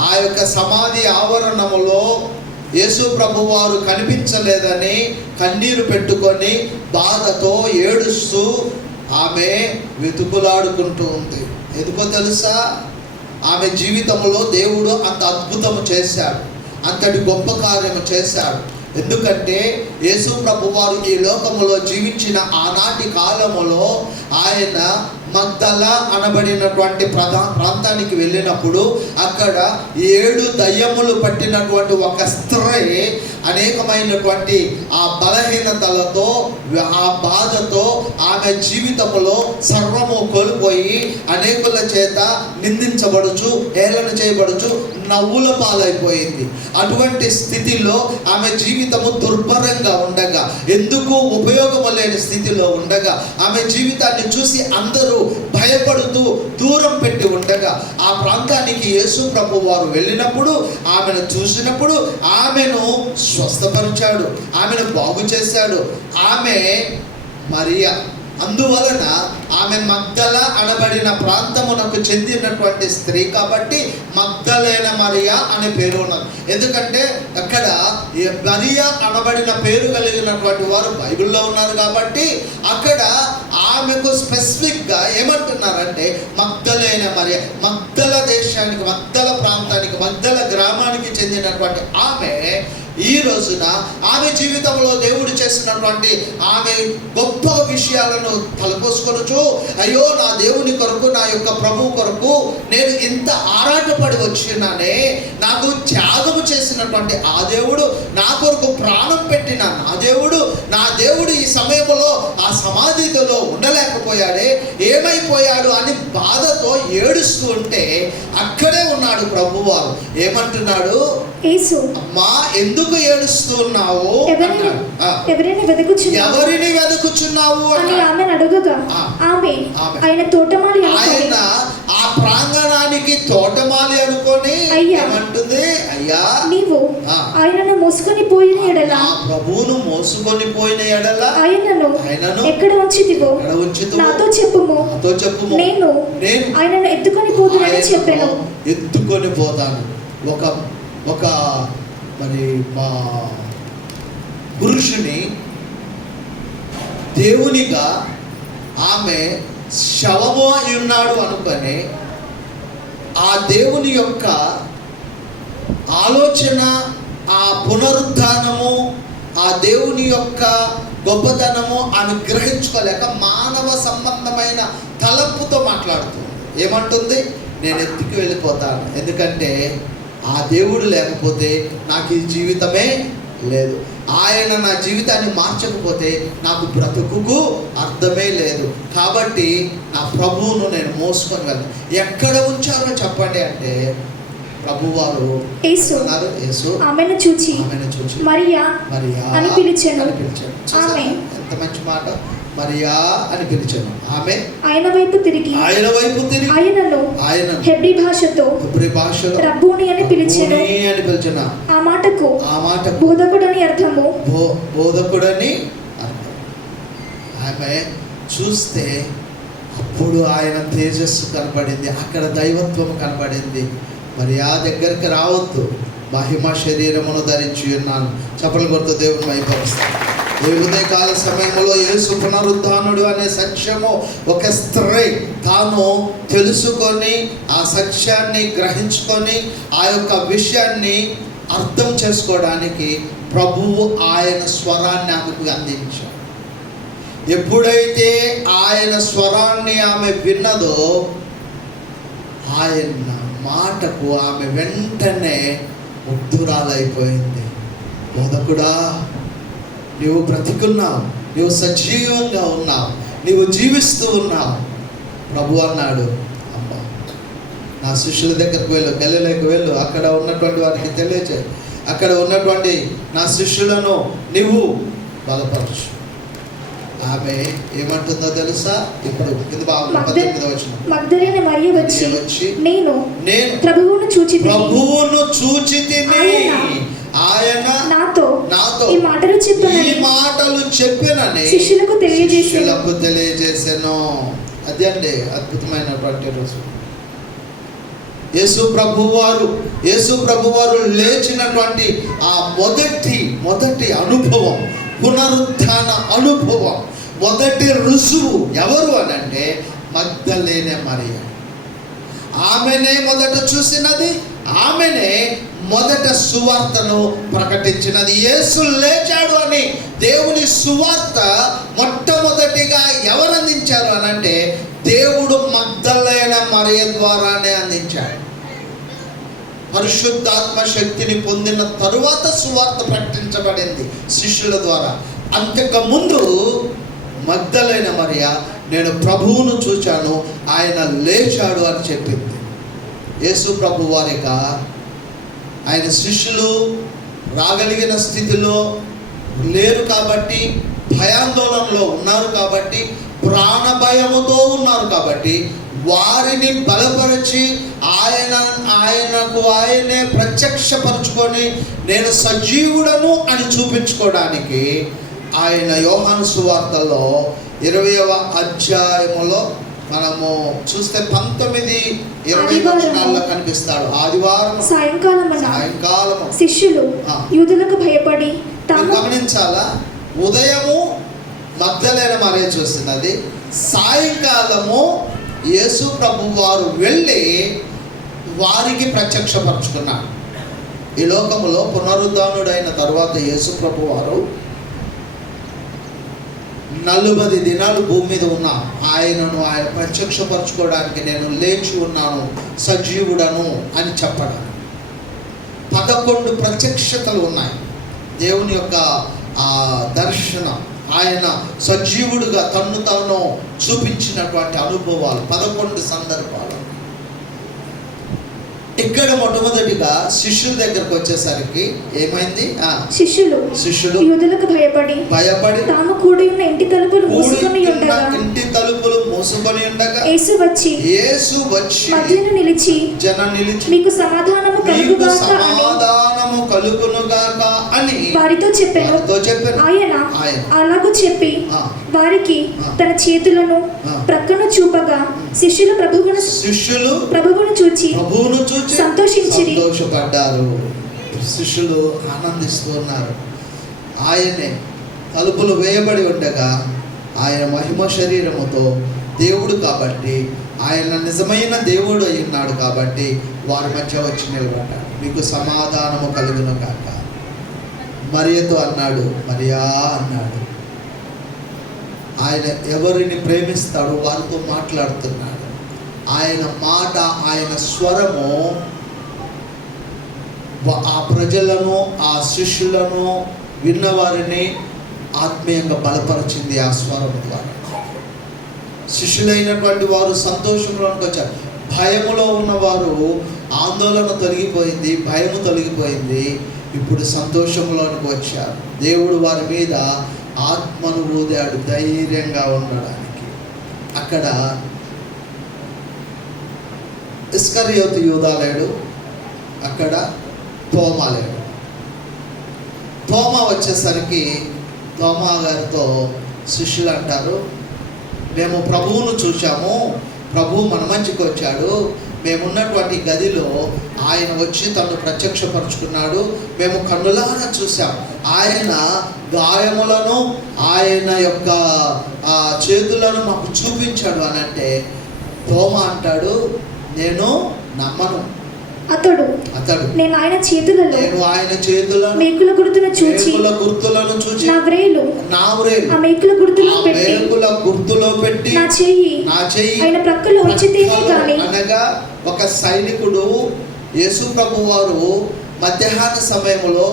ఆ యొక్క సమాధి ఆవరణములో యేసు ప్రభు వారు కనిపించలేదని కన్నీరు పెట్టుకొని బాధతో ఏడుస్తూ ఆమె వెతుకులాడుకుంటూ ఉంది. ఎందుకో తెలుసా? ఆమె జీవితంలో దేవుడు అంత అద్భుతము చేశాడు, అంతటి గొప్ప కార్యము చేశాడు. ఎందుకంటే యేసు ప్రభు వారు ఈ లోకములో జీవించిన ఆనాటి కాలములో ఆయన మగ్దల అనబడినటువంటి ప్రాంతానికి వెళ్ళినప్పుడు అక్కడ 7 దయ్యములు పట్టినటువంటి ఒక స్త్రీ అనేకమైనటువంటి ఆ బలహీనతలతో, ఆ బాధతో ఆమె జీవితంలో సర్వము కోల్పోయి అనేకుల చేత నిందించబడుచు, హేళన చేయబడుచు, నవ్వుల పాలైపోయింది. అటువంటి స్థితిలో ఆమె జీవితము దుర్భరంగా ఉండగా, ఎందుకు ఉపయోగము లేని స్థితిలో ఉండగా, ఆమె జీవితాన్ని చూసి అందరూ భయపడుతూ దూరం పెట్టి ఉండగా, ఆ ప్రాంతానికి యేసు ప్రభు వారు వెళ్ళినప్పుడు, ఆమెను చూసినప్పుడు ఆమెను స్వస్థపరిచాడు, ఆమెను బాగు చేశాడు. ఆమె మరియా. అందువలన ఆమె మగ్దల అనబడిన ప్రాంతమునకు చెందినటువంటి స్త్రీ కాబట్టి మగ్దలేన మరియా అనే పేరు ఉన్నది. ఎందుకంటే అక్కడ మరియా అనబడిన పేరు కలిగినటువంటి వారు బైబిల్లో ఉన్నారు కాబట్టి అక్కడ ఆమెకు స్పెసిఫిక్గా ఏమంటున్నారంటే మగ్దలేన మరియా. మగ్దల దేశానికి, మగ్దల ప్రాంతానికి, మగ్దల గ్రామానికి చెందినటువంటి ఆమె ఈ రోజున ఆమె జీవితంలో దేవుడు చేసినటువంటి ఆమె గొప్ప విషయాలను తలపోసుకొనుచు, అయ్యో నా దేవుని కొరకు, నా యొక్క ప్రభు కొరకు నేను ఇంత ఆరాటపడి వచ్చినానే, నాకు త్యాగము చేసినటువంటి ఆ దేవుడు, నా కొరకు ప్రాణం పెట్టిన నా దేవుడు ఈ సమయంలో ఆ సమాధిలో ఉండలేకపోయాడే, ఏమైపోయాడు అని బాధతో ఏడుస్తూ ఉంటే అక్కడే ఉన్నాడు ప్రభువారు. ఏమంటున్నాడు? అమ్మా ఎందుకు ఎందుకు ఏడుస్తున్నావు ఎవరిని అన్నాడు. ఎవరిని వెతుకుచున్నావు అని అన్నాడు. ఆమెను అడుగగా ఆమె ఆయన తోటమాలి ఆయన ఆ ప్రాంగణానికి తోటమాలి అనుకొని అయ్యా, ఏమంటుంది, అయ్యా నీవు ఆయనను మోసుకొని పోయిన ఎడల, ఆ ప్రభువును మోసుకొని పోయిన ఎడల ఆయనను ఎక్కడ ఉంచితివో నాతో చెప్పుము, నేను ఆయనను ఎత్తుకొని పోదునని చెప్పాను. ఎత్తుకొని పోతాను. ఒక మరి మా పురుషుని దేవునిగా ఆమె శవము అయి ఉన్నాడు అనుకొని ఆ దేవుని యొక్క ఆలోచన, ఆ పునరుద్ధానము, ఆ దేవుని యొక్క గొప్పతనము ఆమె గ్రహించుకోలేక మానవ సంబంధమైన తలంపుతో మాట్లాడుతుంది. ఏమంటుంది, నేను ఎత్తుకు వెళ్ళిపోతాను, ఎందుకంటే ఆ దేవుడు లేకపోతే నాకు ఈ జీవితమే లేదు, ఆయన నా జీవితాన్ని మార్చకపోతే నాకు బ్రతుకుకు అర్థమే లేదు, కాబట్టి నా ప్రభువును నేను మోసుకొని వెళ్ళాను. ఎక్కడ ఉంచారో చెప్పండి అంటే ప్రభువారు యేసు ఆమెను చూచి మరియా అని పిలిచాను. ఎంత మంచి మాట, మరియా అని పిలిచాను. ఆమె ఆయన వైపు తిరిగి ఆయనను హెబ్రీ భాషతో రబ్బూని అని పిలిచాను. ఆ మాటకు బోధకుడని అర్థము. బోధకుడని అర్థం. ఆమె చూస్తే అప్పుడు ఆయన తేజస్సు కనపడింది, అక్కడ దైవత్వం కనపడింది. మరి ఆ దగ్గరికి రావద్దు, మహిమ శరీరమును ధరించి ఉన్నాను. చప్పలు కొడుతూ దేవుని మైపరుస్తాను. ఈ ఉదయకాల సమయంలో యేసు పునరుద్ధానుడు అనే సత్యము ఒక స్త్రీ తాను తెలుసుకొని ఆ సత్యాన్ని గ్రహించుకొని ఆ యొక్క విషయాన్ని అర్థం చేసుకోవడానికి ప్రభువు ఆయన స్వరాన్ని ఆమెకు అందించాడు. ఎప్పుడైతే ఆయన స్వరాన్ని ఆమె విన్నదో ఆయన మాటకు ఆమె వెంటనే ముగ్ధురాలైపోయింది. బోధకుడా, నీవు బ్రతికున్నావు, నీవు సజీవంగా ఉన్నావు, నీవు జీవిస్తూ ఉన్నావు. ప్రభు అన్నాడు, అమ్మా నా శిష్యుల దగ్గరకు వెళ్ళు, గలిలయకు వెళ్ళు, అక్కడ ఉన్నటువంటి వారికి తెలియజేయి, అక్కడ ఉన్నటువంటి నా శిష్యులను నీవు బలపరచు. ఆమె ఏమంటుందో తెలుసా? ఇప్పుడు మగ్దలేనే మరియ వచ్చి నేను ప్రభువును చూచితిని, ఆయన నాతో ఈ మాటలు చెప్పినని శిష్యులకు తెలియజేసాను. అది అండి అద్భుతమైనటువంటి రోజు. యేసు ప్రభువారు లేచినటువంటి ఆ మొదటి అనుభవం, పునరుత్థాన అనుభవం, మొదటి రుజువు ఎవరు అని అంటే మగ్దలేనే మరియ. ఆమెనే మొదట చూసినది, ఆమెనే మొదట సువార్తను ప్రకటించినది. యేసు లేచాడు అని దేవుని సువార్త మొట్టమొదటిగా ఎవరు అందించారు అని అంటే దేవుడు మగ్దలేనే మరియ ద్వారానే అందించాడు. పరిశుద్ధాత్మ శక్తిని పొందిన తరువాత సువార్త ప్రకటించబడింది శిష్యుల ద్వారా. అంతకు ముందు మగ్దలేనే మరియ నేను ప్రభువును చూచాను, ఆయన లేచాడు అని చెప్పింది. యేసు ప్రభు వారిగా ఆయన శిష్యులు రాగలిగిన స్థితిలో లేరు కాబట్టి, భయాందోళనలో ఉన్నారు కాబట్టి, ప్రాణ భయముతో ఉన్నారు కాబట్టి వారిని బలపరిచి ఆయనకు ఆయనే ప్రత్యక్షపరచుకొని నేను సజీవుడను అని చూపించుకోవడానికి ఆయన యోహాను సువార్తలో 20వ అధ్యాయములో మనము చూస్తే 19-20 వచనాల్లో కనిపిస్తాడు. ఆదివారం సాయంకాలం శిష్యులు యూదులకు భయపడి గమనించాలా, ఉదయము మగ్దలేనే మరియ చూస్తున్నది, సాయంకాలము యేసు ప్రభు వారు వెళ్ళి వారికి ప్రత్యక్షపరచుకున్నాడు. ఈ లోకములో పునరుద్ధానుడైన తరువాత యేసు ప్రభు వారు 40 దినాలు భూమి మీద ఉన్నా ఆయనను ఆయన ప్రత్యక్షపరచుకోవడానికి నేను లేచి ఉన్నాను, సజీవుడను అని చెప్పడం. 11 ప్రత్యక్షతలు ఉన్నాయి. దేవుని యొక్క ఆ దర్శనం, ఆయన సజీవుడుగా తన్ను తాను చూపించినటువంటి అనుభవాలు 11 సందర్భాలు. ఇక్కడ మొట్టమొదటిగా శిష్యుల దగ్గరకు వచ్చేసరికి ఏమైంది? శిష్యులు యూదులకు భయపడి తాము కూడి ఉన్న ఇంటి తలుపులు మూసుకొని ఉండగా యేసు వచ్చి మధ్యన నిలిచి మీకు సమాధానము కలుగునుగాక అని వారితో చెప్పాను. ఆయన అలాగూ చెప్పి వారికి తన చేతులను ప్రక్కన చూపగా శిష్యులు ప్రభువును చూచి సంతోషపడ్డారు. శిష్యులు ఆనందిస్తున్నారు. ఆయనే తలుపులు వేయబడి ఉండగా ఆయన మహిమ శరీరముతో దేవుడు కాబట్టి, ఆయన నిజమైన దేవుడు అయి ఉన్నాడు కాబట్టి వారి మధ్య వచ్చి నిలబడ్డాడు. మీకు సమాధానము కలుగును కాక. మరియతో అన్నాడు, మరియా అన్నాడు. ఆయన ఎవరిని ప్రేమిస్తాడో వారితో మాట్లాడుతున్నాడు. ఆయన మాట, ఆయన స్వరము ఆ ప్రజలను, ఆ శిష్యులను, విన్నవారిని ఆత్మీయంగా బలపరిచింది. ఆ స్వరము ద్వారా శిష్యులైనటువంటి వారు సంతోషంలోకి వచ్చారు. భయములో ఉన్నవారు ఆందోళన తొలగిపోయింది, భయము తొలగిపోయింది. ఇప్పుడు సంతోషంలోనికి వచ్చారు. దేవుడు వారి మీద ఆత్మను ఊదాడు ధైర్యంగా ఉండడానికి. అక్కడ ఇస్కరియోతు యూదా లేడు, అక్కడ తోమా లేడు. తోమా వచ్చేసరికి తోమా గారితో శిష్యులు అంటారు, మేము ప్రభువును చూశాము, ప్రభువు మన మంచికి వచ్చాడు, మేమున్నటువంటి గదిలో ఆయన వచ్చి తను ప్రత్యక్షపరుచుకున్నాడు, మేము కన్నులారా చూసాం, ఆయన గాయములను, ఆయన యొక్క చేతులను మాకు చూపించాడు అని అంటే తోమా అంటాడు, నేను నమ్మను. అతడు నేను ఆయన చేతులలో మేకుల గుర్తులను చూచి నా వ్రేలు ఆ మేకుల గుర్తులో పెట్టి నా చెయ్యి ఆయన ప్రక్కలో ఉంచితేనే గాని. అనగా ఒక సైనికుడు యేసు ప్రభు వారు మధ్యాహ్న సమయంలో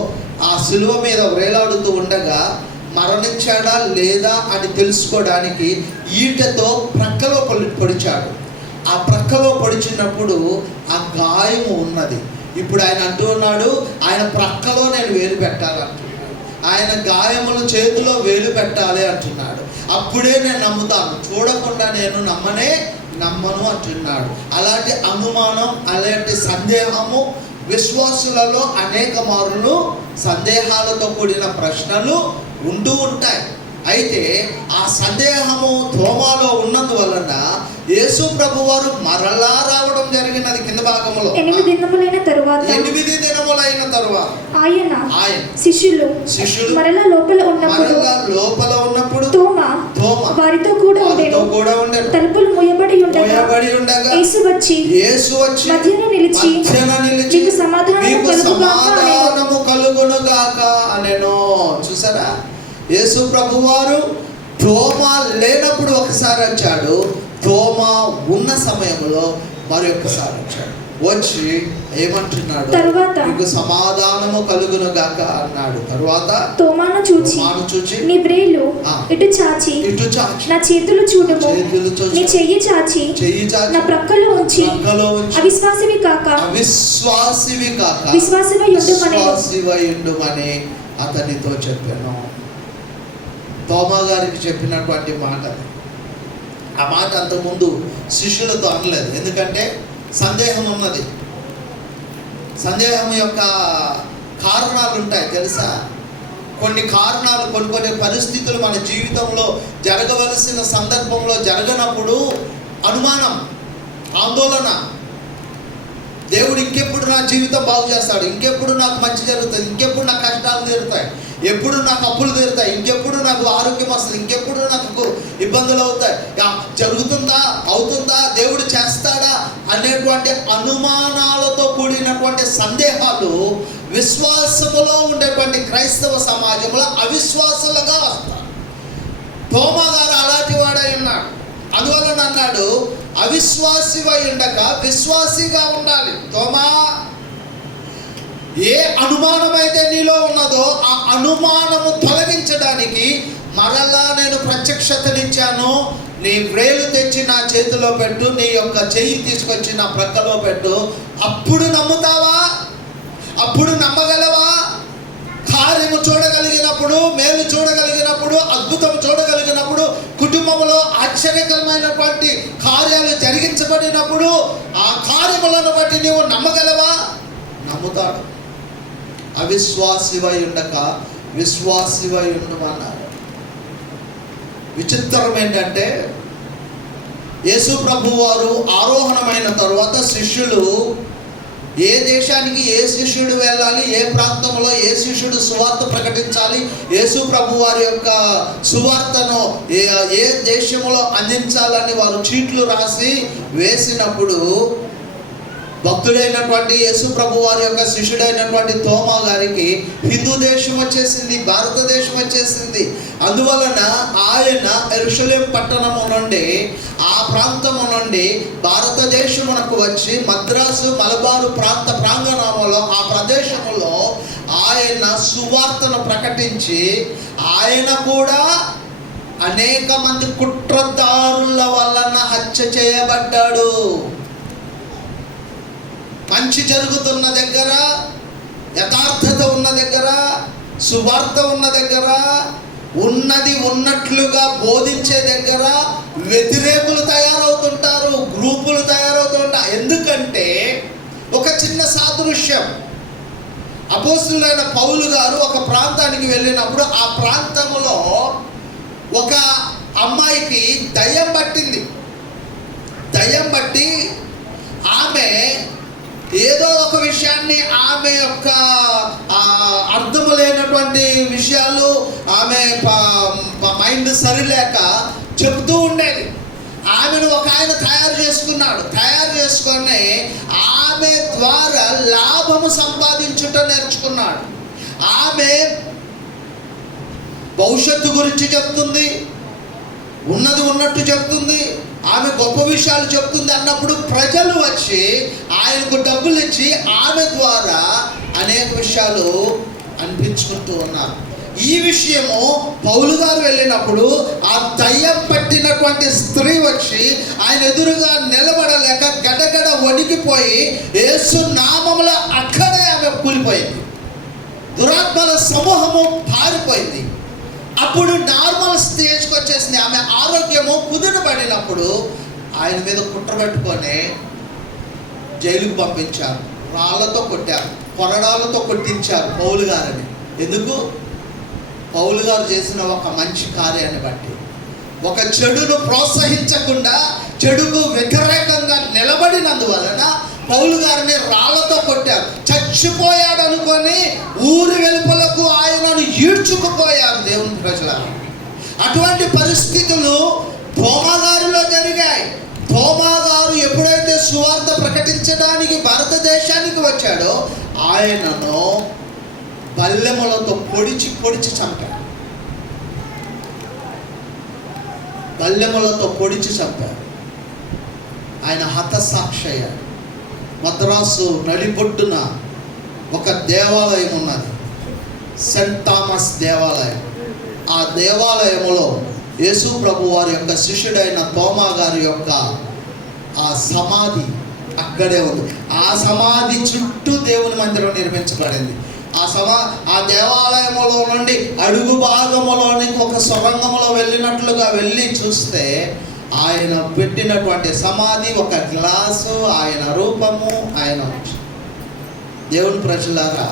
ఆ శిలువ మీద వేలాడుతూ ఉండగా మరణించాడా లేదా అని తెలుసుకోవడానికి ఈటతో ప్రక్కలో పొడిచాడు. ఆ ప్రక్కలో పొడిచినప్పుడు ఆ గాయము ఉన్నది. ఇప్పుడు ఆయన అంటున్నాడు, ఆయన ప్రక్కలో నేను వేలు పెట్టాలి అంటున్నాడు, ఆయన గాయముల చేతిలో వేలు పెట్టాలి అంటున్నాడు. అప్పుడే నేను నమ్ముతాను, చూడకుండా నేను నమ్మను అంటున్నాడు. అలాంటి అనుమానం, అలాంటి సందేహము విశ్వాసులలో అనేక మారులు సందేహాలతో కూడిన ప్రశ్నలు ఉంటూ ఉంటాయి. అయితే ఆ సందేహము తోమాలో ఉన్నందువలన యేసు ప్రభు వారు మరలా రావడం జరిగినది. కింద భాగంలో 8 దినములైన తరువాత ఆయన శిష్యులు మరలా లోపల ఉన్నప్పుడు తోమా వారితో కూడా ఉండెను. తలుపులు మూయబడి ఉండగా యేసు వచ్చి మధ్యన నిలిచి మీకు సమాధానము కలుగునుగాక అనెను. చూసారా, యేసు ప్రభు వారు తోమా లేనప్పుడు ఒకసారి వచ్చాడు, తోమా ఉన్న సమయంలో మరొకసారి వచ్చాడు. వచ్చి ఏమంటున్నాడు, మీకు సమాధానము కలుగును గాక అన్నాడు. తరువాత తోమాను చూచి నీ వ్రేలు ఇటు చాచి నా చేతులు చూడుము, నీ చెయ్యి చాచి నా ప్రక్కలో ఉంచి అవిశ్వాసివి కాక విశ్వాసివై ఉండుమని అతనితో చెప్పాను. తోమా గారికి చెప్పినటువంటి మాట. ఆ మాట అంతకుముందు శిష్యులతో అనలేదు, ఎందుకంటే సందేహం ఉన్నది. సందేహం యొక్క కారణాలు ఉంటాయి తెలుసా. కొన్ని కారణాలు, కొన్ని పరిస్థితులు మన జీవితంలో జరగవలసిన సందర్భంలో జరగనప్పుడు అనుమానం, ఆందోళన. దేవుడు ఇంకెప్పుడు నా జీవితం బాగు చేస్తాడు, ఇంకెప్పుడు నాకు మంచి జరుగుతుంది, ఇంకెప్పుడు నాకు కష్టాలు తీరుతాయి, ఎప్పుడు నాకు అప్పులు తీరుతాయి, ఇంకెప్పుడు నాకు ఆరోగ్యం వస్తుంది, ఇంకెప్పుడు నాకు ఇబ్బందులు అవుతాయి, అవుతుందా, దేవుడు చేస్తాడా అనేటువంటి అనుమానాలతో కూడినటువంటి సందేహాలు విశ్వాసములో ఉండేటువంటి క్రైస్తవ సమాజంలో అవిశ్వాసులుగా వస్తారు. తోమా గారు అలాంటి వాడై ఉన్నాడు. అందువలన అన్నాడు, అవిశ్వాసివై ఉండక విశ్వాసిగా ఉండాలి. తోమా, ఏ అనుమానం అయితే నీలో ఉన్నదో ఆ అనుమానము తొలగించడానికి మరలా నేను ప్రత్యక్షతనిచ్చాను. నీ వ్రేలు తెచ్చి నా చేతిలో పెట్టు, నీ యొక్క చెయ్యి తీసుకొచ్చి నా ప్రక్కలో పెట్టు, అప్పుడు నమ్ముతావా? అప్పుడు నమ్మగలవా? కార్యము చూడగలిగినప్పుడు, మేలు చూడగలిగినప్పుడు, అద్భుతం చూడగలిగినప్పుడు, కుటుంబంలో ఆశ్చర్యకరమైనటువంటి కార్యాలు జరిగించబడినప్పుడు ఆ కార్యములను బట్టి నీవు నమ్మగలవా? నమ్ముతాడు. అవిశ్వాసివై ఉండక విశ్వాసివై ఉండమన్నారు. విచిత్రం ఏంటంటే యేసు ప్రభు వారు ఆరోహణమైన తర్వాత శిష్యులు ఏ దేశానికి ఏ శిష్యుడు వెళ్ళాలి, ఏ ప్రాంతంలో ఏ శిష్యుడు సువార్త ప్రకటించాలి, యేసు ప్రభు వారి యొక్క సువార్తను ఏ దేశంలో అందించాలని వారు చీట్లు రాసి వేసినప్పుడు భక్తుడైనటువంటి యేసు ప్రభు వారి యొక్క శిష్యుడైనటువంటి తోమా గారికి హిందూ దేశం వచ్చేసింది, భారతదేశం వచ్చేసింది. అందువలన ఆయన యెరూషలేం పట్టణము నుండి, ఆ ప్రాంతము నుండి భారతదేశమునకు వచ్చి మద్రాసు మలబారు ప్రాంత ప్రాంగణంలో ఆ ప్రదేశంలో ఆయన సువార్తను ప్రకటించి ఆయన కూడా అనేక మంది కుట్రదారుల వలన హత్య చేయబడ్డాడు. మంచి జరుగుతున్న దగ్గర, యథార్థత ఉన్న దగ్గర, సువార్త ఉన్న దగ్గర, ఉన్నది ఉన్నట్లుగా బోధించే దగ్గర వ్యతిరేకులు తయారవుతుంటారు, గ్రూపులు తయారవుతుంటారు. ఎందుకంటే ఒక చిన్న సాదృశ్యం, అపోస్తులైన పౌలు గారు ఒక ప్రాంతానికి వెళ్ళినప్పుడు ఆ ప్రాంతంలో ఒక అమ్మాయికి దయ్యం పట్టింది. దయ్యం పట్టి ఆమె ఏదో ఒక విషయాన్ని, ఆమె యొక్క అర్థము లేనటువంటి విషయాలు, ఆమె మైండ్ సరిలేక చెబుతూ ఉండేది. ఆమెను ఒక ఆయన తయారు చేసుకొని ఆమె ద్వారా లాభము సంపాదించుట నేర్చుకున్నాడు. ఆమె భవిష్యత్తు గురించి చెప్తుంది, ఉన్నది ఉన్నట్టు చెప్తుంది, ఆమె గొప్ప విషయాలు చెప్తుంది అన్నప్పుడు ప్రజలు వచ్చి ఆయనకు డబ్బులు ఇచ్చి ఆమె ద్వారా అనేక విషయాలు అనిపించుకుంటూ ఉన్నారు. ఈ విషయము పౌలు గారు వెళ్ళినప్పుడు ఆ దయ్యం పట్టినటువంటి స్త్రీ వచ్చి ఆయన ఎదురుగా నిలబడలేక గడగడ వణికిపోయి యేసు నామములో అక్కడే ఆమె కూలిపోయింది. దురాత్మల సమూహము పారిపోయింది. అప్పుడు నార్మల్ స్టేజ్కి వచ్చేసింది. ఆమె ఆరోగ్యము కుదుటపడినప్పుడు ఆయన మీద కుట్ర పెట్టుకొని జైలుకు పంపించారు, రాళ్లతో కొట్టారు, కొరడాలతో కొట్టించారు పౌలు గారిని. ఎందుకు? పౌలు గారు చేసిన ఒక మంచి కార్యాన్ని బట్టి, ఒక చెడును ప్రోత్సహించకుండా చెడుకు వ్యతిరేకంగా నిలబడినందువలన పౌలు గారిని రాళ్లతో కొట్టారు. చచ్చిపోయాడు అనుకొని ఊరి వెలుపలకు ఆయనను ఈడ్చుకుపోయారు దేవుని ప్రజలు. అటువంటి పరిస్థితులు తోమా గారిలో జరిగాయి. తోమా గారు ఎప్పుడైతే సువార్త ప్రకటించడానికి భారతదేశానికి వచ్చాడో ఆయనను బల్లెములతో పొడిచి చంపారు. బల్లెములతో పొడిచి చంపారు. ఆయన హతసాక్షి అయ్యాడు. మద్రాసు నడిబొడ్డున ఒక దేవాలయం ఉన్నది, సెంట్ థామస్ దేవాలయం. ఆ దేవాలయంలో యేసు ప్రభు వారి యొక్క శిష్యుడైన తోమా గారి యొక్క ఆ సమాధి అక్కడే ఉంది. ఆ సమాధి చుట్టూ దేవుని మందిరం నిర్మించబడింది. ఆ దేవాలయంలో నుండి అడుగు భాగములోనికి ఒక సొరంగంలో వెళ్ళినట్లుగా వెళ్ళి చూస్తే ఆయన పెట్టినటువంటి సమాధి, ఒక గ్లాసు, ఆయన రూపము, ఆయన దేవుని ప్రజలారా,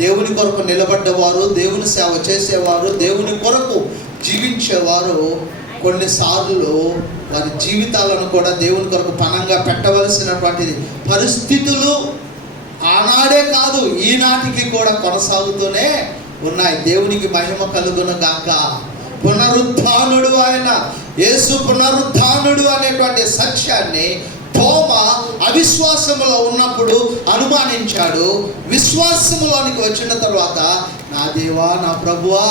దేవుని కొరకు నిలబడ్డవారు, దేవుని సేవ చేసేవారు, దేవుని కొరకు జీవించేవారు కొన్నిసార్లు వారి జీవితాలను కూడా దేవుని కొరకు పణంగా పెట్టవలసినటువంటి పరిస్థితులు ఆనాడే కాదు ఈనాటికి కూడా కొనసాగుతూనే ఉన్నాయి. దేవునికి మహిమ కలుగును గాక. పునరుత్థానుడు ఆయన, యేసు పునరుత్థానుడు అనేటువంటి సత్యాన్ని తోమా అవిశ్వాసములో ఉన్నప్పుడు అనుమానించాడు. విశ్వాసములోనికి వచ్చిన తర్వాత నా దేవా, నా ప్రభువా,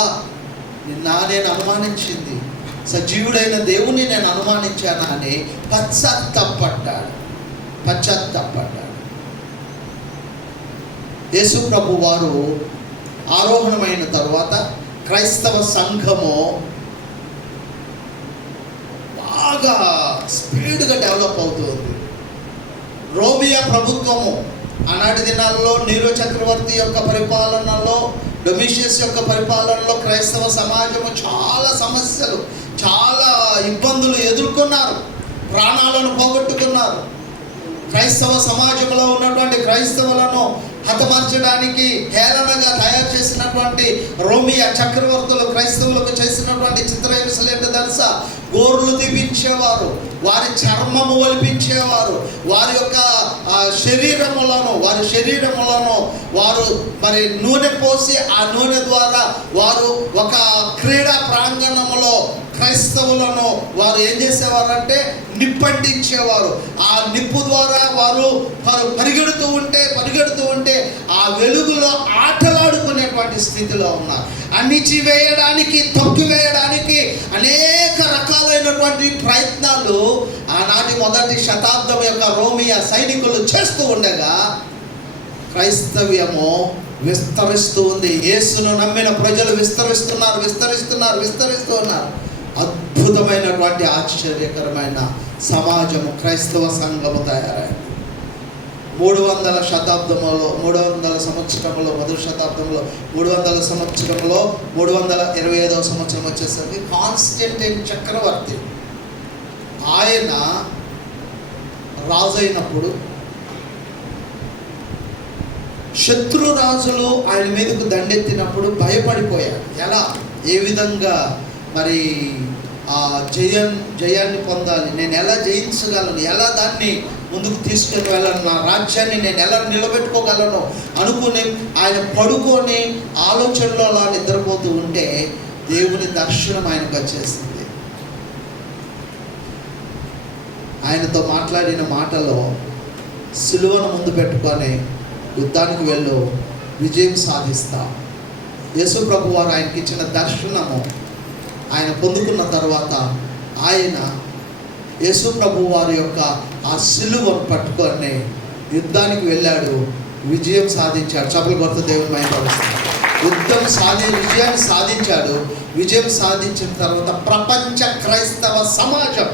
నేను అనుమానించింది, సజీవుడైన దేవుని నేను అనుమానించానా అని పశ్చాత్తాపడ్డాడు. యేసు ప్రభు వారు ఆరోహణమైన తర్వాత క్రైస్తవ సంఘము బాగా స్పీడ్గా డెవలప్ అవుతుంది. రోమియా ప్రభుత్వము ఆనాటి దినాల్లో నీరో చక్రవర్తి యొక్క పరిపాలనలో, డొమిషియస్ యొక్క పరిపాలనలో క్రైస్తవ సమాజము చాలా సమస్యలు, చాలా ఇబ్బందులు ఎదుర్కొన్నారు, ప్రాణాలను పోగొట్టుకున్నారు. క్రైస్తవ సమాజంలో ఉన్నటువంటి క్రైస్తవులను హతమార్చడానికి హేళనగా తయారు చేసినటువంటి రోమియా చక్రవర్తులు క్రైస్తవులకు చేసినటువంటి చిత్రహింసలు ఏంటో తెలుసా? గోర్లు తీపించేవారు, వారి చర్మము ఒలిపించేవారు, వారి యొక్క శరీరములను వారు మరి నూనె పోసి ఆ నూనె ద్వారా వారు ఒక క్రీడా ప్రాంగణంలో క్రైస్తవులను వారు ఏం చేసేవారంటే నిప్పంటించేవారు. ఆ నిప్పు ద్వారా వారు పరిగెడుతూ ఉంటే ఆ వెలుగులో ఆటలాడుకునేటువంటి స్థితిలో ఉన్నారు. అణిచివేయడానికి, తొక్కివేయడానికి అనేక రకాలైనటువంటి ప్రయత్నాలు ఆనాటి మొదటి శతాబ్దం యొక్క రోమియా సైనికులు చేస్తూ ఉండగా క్రైస్తవ్యము విస్తరిస్తూ ఉంది. యేసును నమ్మిన ప్రజలు విస్తరిస్తూ ఉన్నారు. అద్భుతమైనటువంటి ఆశ్చర్యకరమైన సమాజము క్రైస్తవ సంఘము తయారైంది. 300 శతాబ్దంలో, 300 సంవత్సరంలో, మొదటి శతాబ్దంలో 300 సంవత్సరంలో 325వ సంవత్సరం వచ్చేసరికి కాన్స్టంటైన్ చక్రవర్తి ఆయన రాజు అయినప్పుడు శత్రురాజులు ఆయన మీదకు దండెత్తినప్పుడు భయపడిపోయాడు. ఏ విధంగా మరి ఆ జయాన్ని పొందాలి, నేను ఎలా జయించగలను, ఎలా దాన్ని ముందుకు తీసుకుని వెళ్ళను, నా రాజ్యాన్ని నేను ఎలా నిలబెట్టుకోగలను అనుకుని ఆయన పడుకొని ఆలోచనలో అలా నిద్రపోతూ ఉంటే దేవుని దర్శనం ఆయనకు వచ్చేసింది. ఆయనతో మాట్లాడిన మాటలో సిలువను ముందు పెట్టుకొని యుద్ధానికి వెళ్ళు, విజయం సాధిస్తా. యేసు ప్రభు వారు ఆయనకి ఇచ్చిన దర్శనము ఆయన పొందుకున్న తర్వాత ఆయన యేసు ప్రభు వారి యొక్క ఆ సిలువను పట్టుకొని యుద్ధానికి వెళ్ళాడు, విజయం సాధించాడు. చప్పలు కొడుతూ దేవుని మహిమపరుస్తాడు. విజయాన్ని సాధించాడు. విజయం సాధించిన తర్వాత ప్రపంచ క్రైస్తవ సమాజం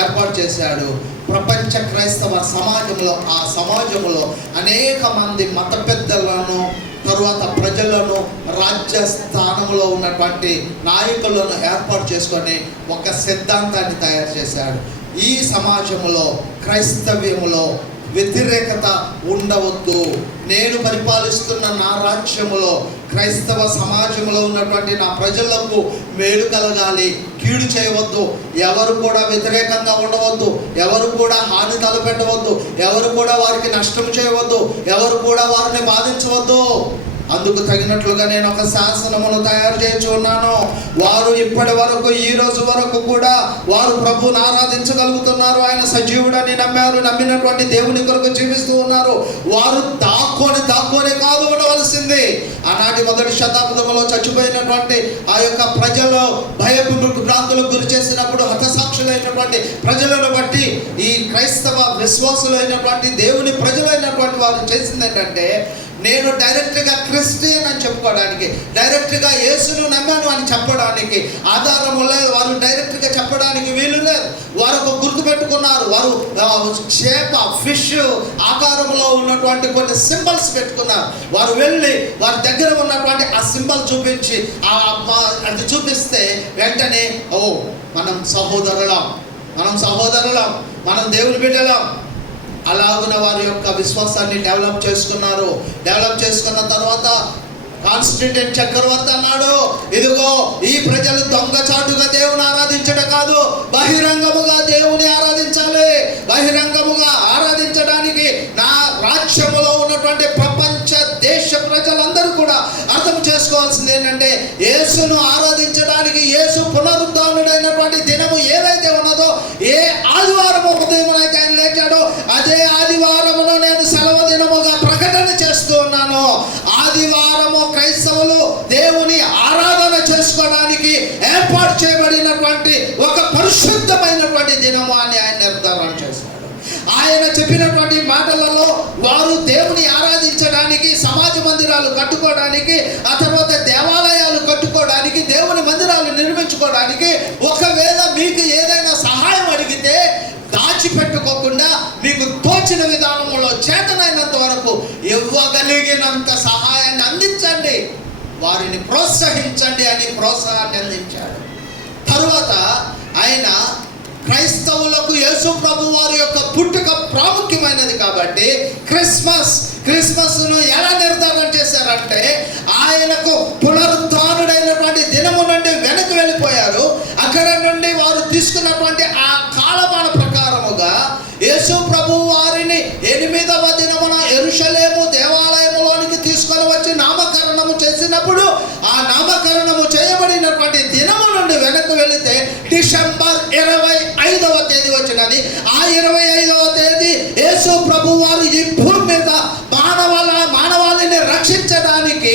ఏర్పాటు చేశాడు. ప్రపంచ క్రైస్తవ సమాజంలో అనేక మంది మత పెద్దలను, తరువాత ప్రజలను, రాజ్య స్థానంలో ఉన్నటువంటి నాయకులను ఏర్పాటు చేసుకొని ఒక సిద్ధాంతాన్ని తయారు చేశాడు. ఈ సమాజంలో, క్రైస్తవ్యములో వ్యతిరేకత ఉండవద్దు. నేను పరిపాలిస్తున్న నా రాజ్యములో, క్రైస్తవ సమాజంలో ఉన్నటువంటి నా ప్రజలకు మేలు కలగాలి, కీడు చేయవద్దు, ఎవరు కూడా వ్యతిరేకంగా ఉండవద్దు, ఎవరు కూడా హాని తలపెట్టవద్దు, ఎవరు కూడా వారికి నష్టం చేయవద్దు, ఎవరు కూడా వారిని బాధించవద్దు. అందుకు తగినట్లుగా నేను ఒక శాసనమును తయారు చేసి ఉన్నాను. వారు ఇప్పటి వరకు, ఈ రోజు వరకు కూడా వారు ప్రభువుని ఆరాధించగలుగుతున్నారు. ఆయన సజీవుడని నమ్మారు, నమ్మినటువంటి దేవుని కొరకు జీవిస్తూ ఉన్నారు. వారు దాక్కొని కాదు ఉండవలసింది. ఆనాటి మొదటి శతాబ్దంలో చచ్చిపోయినటువంటి ఆ యొక్క ప్రజలు భయభ్రాంతులకు గురి చేసినప్పుడు హతసాక్షులైనటువంటి ప్రజలను బట్టి ఈ క్రైస్తవ విశ్వాసులైనటువంటి దేవుని ప్రజలైనటువంటి వారు చేసింది ఏంటంటే, నేను డైరెక్ట్గా క్రిస్టియన్ అని చెప్పుకోవడానికి, డైరెక్ట్గా యేసును నమ్మాను అని చెప్పడానికి ఆధారము లేదు. వారు డైరెక్ట్గా చెప్పడానికి వీలు లేదు. వారు ఒక గుర్తు పెట్టుకున్నారు. వారు చేప, ఫిష్ ఆకారంలో ఉన్నటువంటి కొన్ని సింబల్స్ పెట్టుకున్నారు. వారు వెళ్ళి వారి దగ్గర ఉన్నటువంటి ఆ సింబల్ చూపించి అది చూపిస్తే వెంటనే మనం సహోదరులం, మనం దేవుని బిడ్డలం. అలాగున వారి యొక్క విశ్వాసాన్ని డెవలప్ చేసుకున్నారు. డెవలప్ చేసుకున్న తర్వాత కాన్స్టంటైన్ చక్రవర్తి అన్నాడు, ఇదిగో ఈ ప్రజలు దొంగచాటుగా దేవుని ఆరాధించడం కాదు, బహిరంగముగా దేవుని ఆరాధించాలి. బహిరంగముగా ఆరాధించడానికి నా రాజ్యములో ఉన్నటువంటి ప్రపంచ దేశ ప్రజలందరూ కూడా అర్థం చేసుకోవాల్సింది ఏంటంటే, యేసును ఆరాధించడానికి, యేసు పునరుద్ధానుడైనటువంటి దినము ఏదైతే ఉన్నదో, ఏ ఆదివారము ఉదయం అయితే ఆయన లేచాడో అదే ఆదివారమును నేను సెలవు దినముగా ప్రకటన చేస్తూ ఉన్నాను. ఆదివారము క్రైస్తవులు దేవుని ఆరాధన చేసుకోవడానికి ఏర్పాటు చేయబడినటువంటి ఒక పరిశుద్ధమైనటువంటి దినము అని ఆయన నిర్ధారణ చేశాడు. ఆయన చెప్పినటువంటి మాటలలో వారు దేవుని ఆరాధించడానికి, సమాజ మందిరాలు కట్టుకోవడానికి, ఆ తర్వాత దేవాలయాలు కట్టుకోవడానికి, దేవుని మందిరాలు నిర్మించుకోవడానికి, ఒకవేళ మీకు ఏదైనా సహాయం అడిగితే దాచిపెట్టుకోకుండా మీకు తోచిన విధానం తగినంత సహాయాన్ని అందించండి, వారిని ప్రోత్సహించండి అని ప్రోత్సాహాన్ని అందించాడు. తరువాత ఆయన క్రైస్తవులకు యేసు ప్రభు వారి యొక్క పుట్టుక ప్రాముఖ్యమైనది కాబట్టి క్రిస్మస్ను ఎలా నిర్ధారణ చేశారంటే, ఆయనకు పునరుద్ధానుడైనటువంటి దినము నుండి వెనక్కి వెళ్ళిపోయారు. అక్కడ నుండి వారు తీసుకున్నటువంటి ఆ కాలమాన ప్రకారముగా యేసు ప్రభు వారిని 8వ దినమున యెరూషలేము దేవాలయములోనికి తీసుకొని వచ్చి నామకరణము చేసినప్పుడు, ఆ నామకరణము చేయబడినటువంటి దినము నుండి వెనక్కి వెళితే డిసెంబర్ 25వ తేదీ వచ్చినది. ఆ 25వ తేదీ యేసు ప్రభు వారు ఈ భూమి మీద మానవాళిని రక్షించడానికి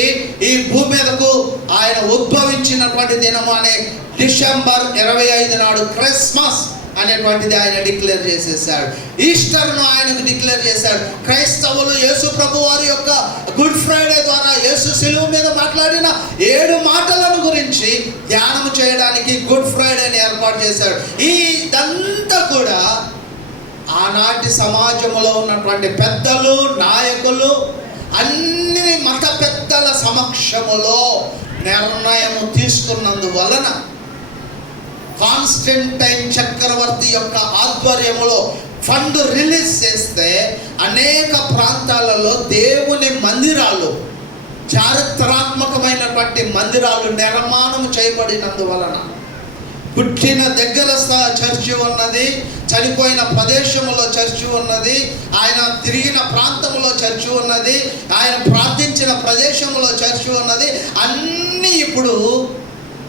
ఈ భూమి మీదకు ఆయన ఉద్భవించినటువంటి దినము అనే డిసెంబర్ 25 నాడు క్రిస్మస్ అనేటువంటిది ఆయన డిక్లేర్ చేసేసాడు. ఈస్టర్ను ఆయనకు డిక్లేర్ చేశాడు. క్రైస్తవులు యేసు ప్రభు వారి యొక్క గుడ్ ఫ్రైడే ద్వారా యేసు శిలువ మీద మాట్లాడిన 7 మాటలను గురించి ధ్యానం చేయడానికి గుడ్ ఫ్రైడేని ఏర్పాటు చేశాడు. ఇదంతా కూడా ఆనాటి సమాజంలో ఉన్నటువంటి పెద్దలు, నాయకులు, అన్ని మత పెద్దల సమక్షములో నిర్ణయం తీసుకున్నందువలన కాన్స్టంటైన్ చక్రవర్తి యొక్క ఆధ్వర్యంలో ఫండ్ రిలీజ్ చేస్తే అనేక ప్రాంతాలలో దేవుని మందిరాలు, చారిత్రాత్మకమైనటువంటి మందిరాలు నిర్మాణం చేయబడినందువలన పుట్టిన దగ్గర చర్చి ఉన్నది, చనిపోయిన ప్రదేశంలో చర్చి ఉన్నది, ఆయన తిరిగిన ప్రాంతంలో చర్చి ఉన్నది, ఆయన ప్రార్థించిన ప్రదేశంలో చర్చి ఉన్నది. అన్నీ ఇప్పుడు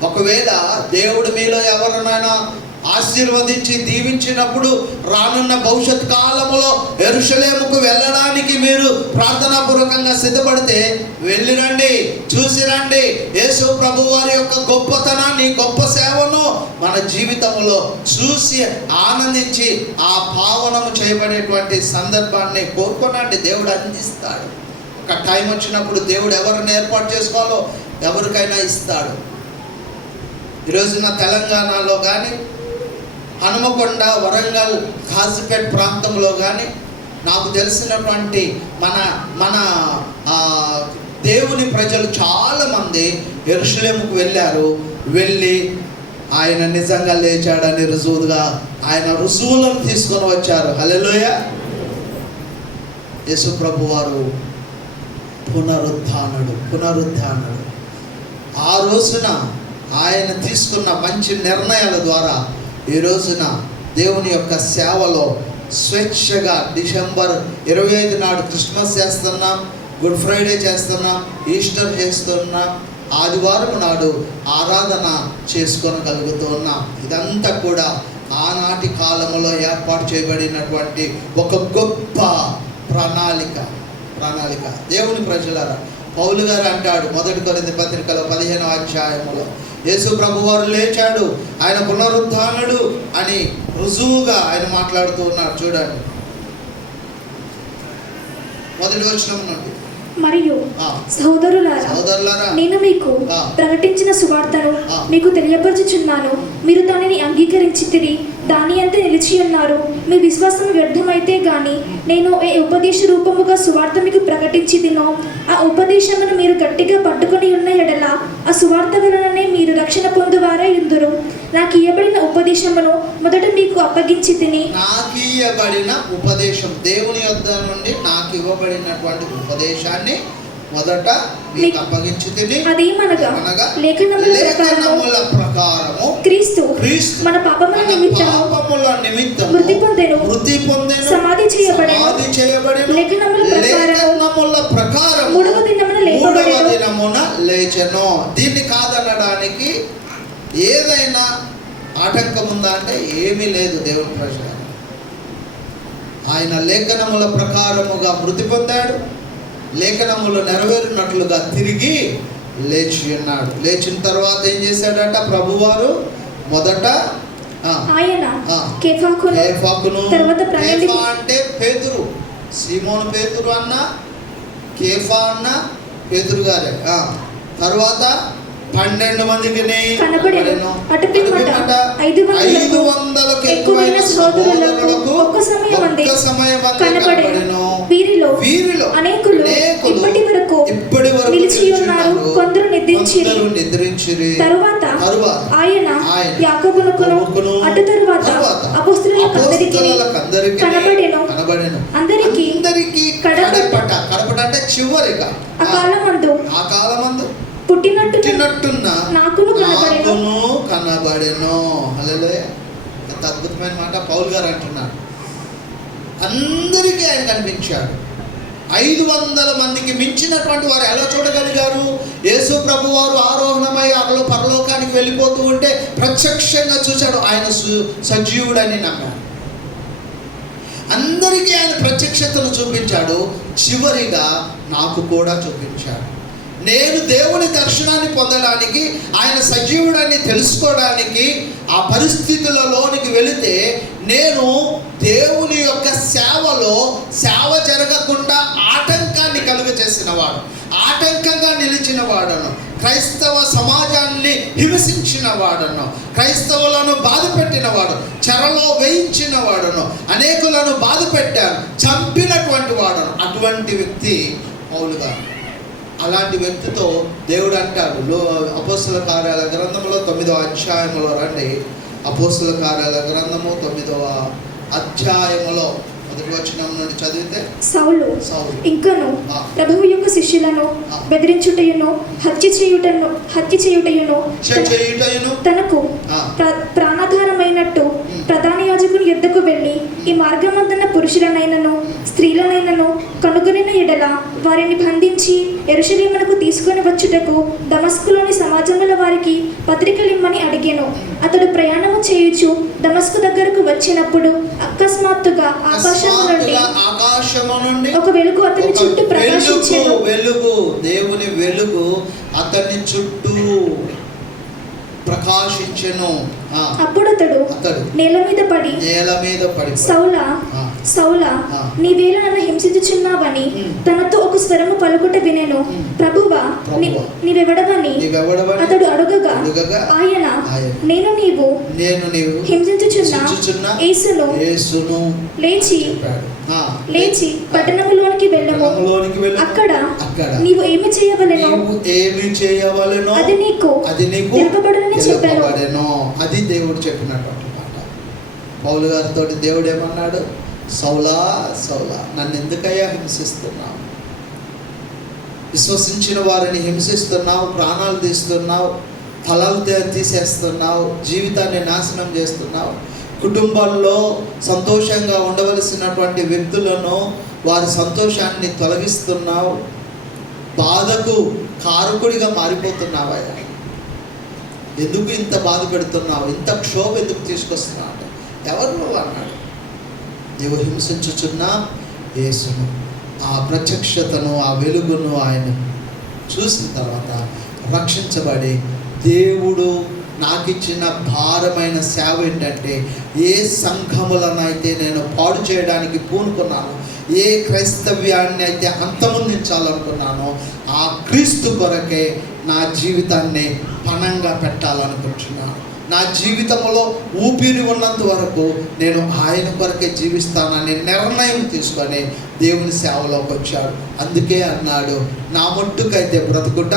ఒకవేళ దేవుడు మీలో ఎవరినైనా ఆశీర్వదించి దీవించినప్పుడు రానున్న భవిష్యత్ కాలంలో యెరూషలేముకు వెళ్ళడానికి మీరు ప్రార్థనాపూర్వకంగా సిద్ధపడితే వెళ్ళిరండి, చూసిరండి. యేసు ప్రభు వారి యొక్క గొప్పతనాన్ని, గొప్ప సేవను మన జీవితంలో చూసి ఆనందించి ఆ పావనము చేయబడేటువంటి సందర్భాన్ని కోరుకోనండి. దేవుడు అందిస్తాడు. ఒక టైం వచ్చినప్పుడు దేవుడు ఎవరిని ఏర్పాటు చేసుకోవాలో ఎవరికైనా ఇస్తాడు. ఈరోజున తెలంగాణలో కానీ, హనుమకొండ, వరంగల్, కాజీపేట ప్రాంతంలో కానీ నాకు తెలిసినటువంటి మన దేవుని ప్రజలు చాలామంది యెరూషలేముకు వెళ్ళి ఆయన నిజంగా లేచాడని రుజువుగా ఆయన రుజువులను తీసుకొని వచ్చారు. హల్లెలూయా. యేసు ప్రభు వారు పునరుద్ధానుడు. ఆ రోజున ఆయన తీసుకున్న మంచి నిర్ణయాల ద్వారా ఈ రోజున దేవుని యొక్క సేవలో స్వేచ్ఛగా డిసెంబర్ 25 నాడు క్రిస్మస్ చేస్తున్నాం, గుడ్ ఫ్రైడే చేస్తున్నాం, ఈస్టర్ చేస్తున్నాం, ఆదివారం నాడు ఆరాధన చేసుకోగలుగుతూ ఉన్నాం. ఇదంతా కూడా ఆనాటి కాలంలో ఏర్పాటు చేయబడినటువంటి ఒక గొప్ప ప్రణాళిక. దేవుని ప్రజలారా, పౌలు గారు అంటాడు 1 కొరింథీ పత్రికలో 15వ అధ్యాయంలో, యేసు ప్రభు వారు లేచాడు, ఆయన పునరుద్ధానుడు అని రుజువుగా ఆయన మాట్లాడుతూ ఉన్నాడు. చూడండి 1వ వచనం నుండి. మరియు సహోదరులారా, నేను మీకు ప్రకటించిన సువార్తను మీకు తెలియపరచుచున్నాను. మీరు దానిని అంగీకరించితిరి, దాని అంతే నిలిచి ఉన్నారు. మీ విశ్వాసం వ్యర్థమైతే గాని నేను ఏ ఉపదేశ రూపముగా సువార్త మీకు ప్రకటించిదినో ఆ ఉపదేశమును మీరు గట్టిగా పట్టుకొని ఉన్న ఎడల ఆ సువార్త వలననే మీరు రక్షణ పొందువారై ఉందురు. నాకు ఇయ్యబడిన ఉపదేశమును మొదట మీకు అప్పగించి తిని, నాకు ఇయ్యబడిన ఉపదేశం, దేవుని యొద్ద నుండి నాకు ఇవ్వబడినటువంటి ఉపదేశాన్ని మొదట మీకు అప్పగించి తిని, అదేమనగా లేఖనముల ప్రకారము క్రీస్తు మన పాపముల నిమిత్తము మృతి పొందెను, సమాధి చేయబడెను, లేఖనముల ప్రకారము 3వ దినమున లేచెను. దీన్ని కాదనడానికి ఏదైనా ఆటంకం ఉందా అంటే ఏమీ లేదు. దేవుని ప్రజలు, ఆయన లేఖనముల ప్రకారముగా మృతి పొందాడు, లేఖనములు నెరవేరినట్లుగా తిరిగి లేచి ఉన్నాడు. లేచిన తర్వాత ఏం చేశాడట ప్రభువారు? మొదట ఆయన కేఫాకును, కేఫా అంటే పేతురు, సీమోను పేతురు అన్న, కేఫా అన్న పేతురు గారే. తర్వాత 12 మందికి కనబడెను. అటు పిమ్మట 500లకు ఎక్కువైన సహోదరులకు ఒక్క సమయమందే కనబడెను. వీరిలో వీరిలో అనేకులు ఇప్పటి వరకు నిలిచి ఉన్నారు, కొందరు నిద్రించిరి. తరువాత ఆయన యాకోబునకును అటు తరువాత అపోస్తలులకందరికీ కనబడెను. అందరికీ కడపట అంటే చివరిగా ఆ కాలమందు పుట్టినట్టున్న నాకును కనబడెను. హల్లెలూయా. ఎంత అద్భుతమైన మాట పౌలు గారు అంటున్నాడు. అందరికీ ఆయన కనిపించాడు. 500 మందికి మించినటువంటి వారు ఎలా చూడగలిగారు? యేసు ప్రభు వారు ఆరోహణమై అతను పరలోకానికి వెళ్ళిపోతూ ఉంటే ప్రత్యక్షంగా చూశాడు. ఆయన సజీవుడని నమ్మాడు. అందరికీ ఆయన ప్రత్యక్షతను చూపించాడు. చివరిగా నాకు కూడా చూపించాడు. నేను దేవుని దర్శనాన్ని పొందడానికి, ఆయన సజీవుడాన్ని తెలుసుకోవడానికి ఆ పరిస్థితులలోనికి వెళితే నేను దేవుని యొక్క సేవ జరగకుండా ఆటంకాన్ని కలుగజేసిన వాడు, ఆటంకంగా నిలిచిన వాడను, క్రైస్తవ సమాజాన్ని హింసించిన వాడను, క్రైస్తవులను బాధ పెట్టిన వాడు, చెరలో వేయించిన వాడను, అనేకులను బాధ పెట్టాను, చంపినటువంటి వాడను. అటువంటి వ్యక్తి పౌలు గారు. అలాంటి వ్యక్తితో దేవుడు అంటాడు అపోస్తల కార్యాల గ్రంథంలో 9వ అధ్యాయంలో రండి. అపోస్తల కార్యాల గ్రంథము 9వ అధ్యాయములో 1వ వచనం నుండి చదివితే, సౌలు ఇంకను ప్రభువు యొక్క శిష్యులను బెదిరించుటయును హత్య చేయుటయును తనకు ప్రాణాధారమైనట్టు ప్రధాన యాజకుని యుద్ధకు వెళ్ళి ఈ మార్గమందున్న పురుషులనైనను స్త్రీలనైనను కనుగొనిన ఎడల వారిని బంధించి యెరూషలేమునకు తీసుకొని వచ్చుటకు దమస్కులోని సమాజముల వారికి పత్రికలిమ్మని అడిగాను. అతడు ప్రయాణము చేయుచు దమస్కు దగ్గరకు వచ్చినప్పుడు అకస్మాత్తుగా ఆకాశము నుండి ఒక వెలుగు అతని చుట్టూ ప్రకాశించెను. దేవుని వెలుగు అతని చుట్టూ ప్రకాశించెను. అప్పుడు అతడు నేల మీద పడి సౌలా నీవేళ నన్ను హింసించుచున్నావని తనతో ఒక స్వరము పలుకుట వినెను. ప్రభువా నీవెవడవని అతడు అడుగగా ఆయన నేను నీవు హింసించుచున్న యేసును లేచి పట్టణములోనికి వెళ్ళము. అక్కడ నీవు ఏమి చేయవలెనో అది నీకు తెలుపబడునని చెప్పాను. అది దేవుడు చెప్పినటువంటి మాట. పౌలు గారితో దేవుడు ఏమన్నాడు? సౌలా నన్ను ఎందుకయ్యా హింసిస్తున్నావు? విశ్వసించిన వారిని హింసిస్తున్నావు, ప్రాణాలు తీస్తున్నావు, ఫలాలు తీసేస్తున్నావు, జీవితాన్ని నాశనం చేస్తున్నావు, కుటుంబాల్లో సంతోషంగా ఉండవలసినటువంటి వ్యక్తులను వారి సంతోషాన్ని తొలగిస్తున్నావు, బాధకు కారకుడిగా మారిపోతున్నావయ్యా. ఎందుకు ఇంత బాధ పెడుతున్నావు? ఇంత క్షోభ ఎందుకు తీసుకొస్తున్నావు? ఎవరు నువ్వు అన్నాడు. నీవు హింసించుచున్న యేసును, ఆ ప్రత్యక్షతను, ఆ వెలుగును ఆయన చూసిన తర్వాత రక్షించబడి, దేవుడు నాకు ఇచ్చిన భారమైన సేవ ఏంటంటే, ఏ సంఘములనైతే నేను పాడు చేయడానికి పూనుకున్నాను, ఏ క్రైస్తవ్యాన్ని అయితే అంతమొందించాలనుకున్నానో ఆ క్రీస్తు కొరకే నా జీవితాన్ని పణంగా పెట్టాలనుకుంటున్నాను. నా జీవితంలో ఊపిరి ఉన్నంత వరకు నేను ఆయన కొరకే జీవిస్తానని నిర్ణయం తీసుకొని దేవుని సేవలోకి వచ్చాడు. అందుకే అన్నాడు, నా మట్టుకైతే బ్రతుకుట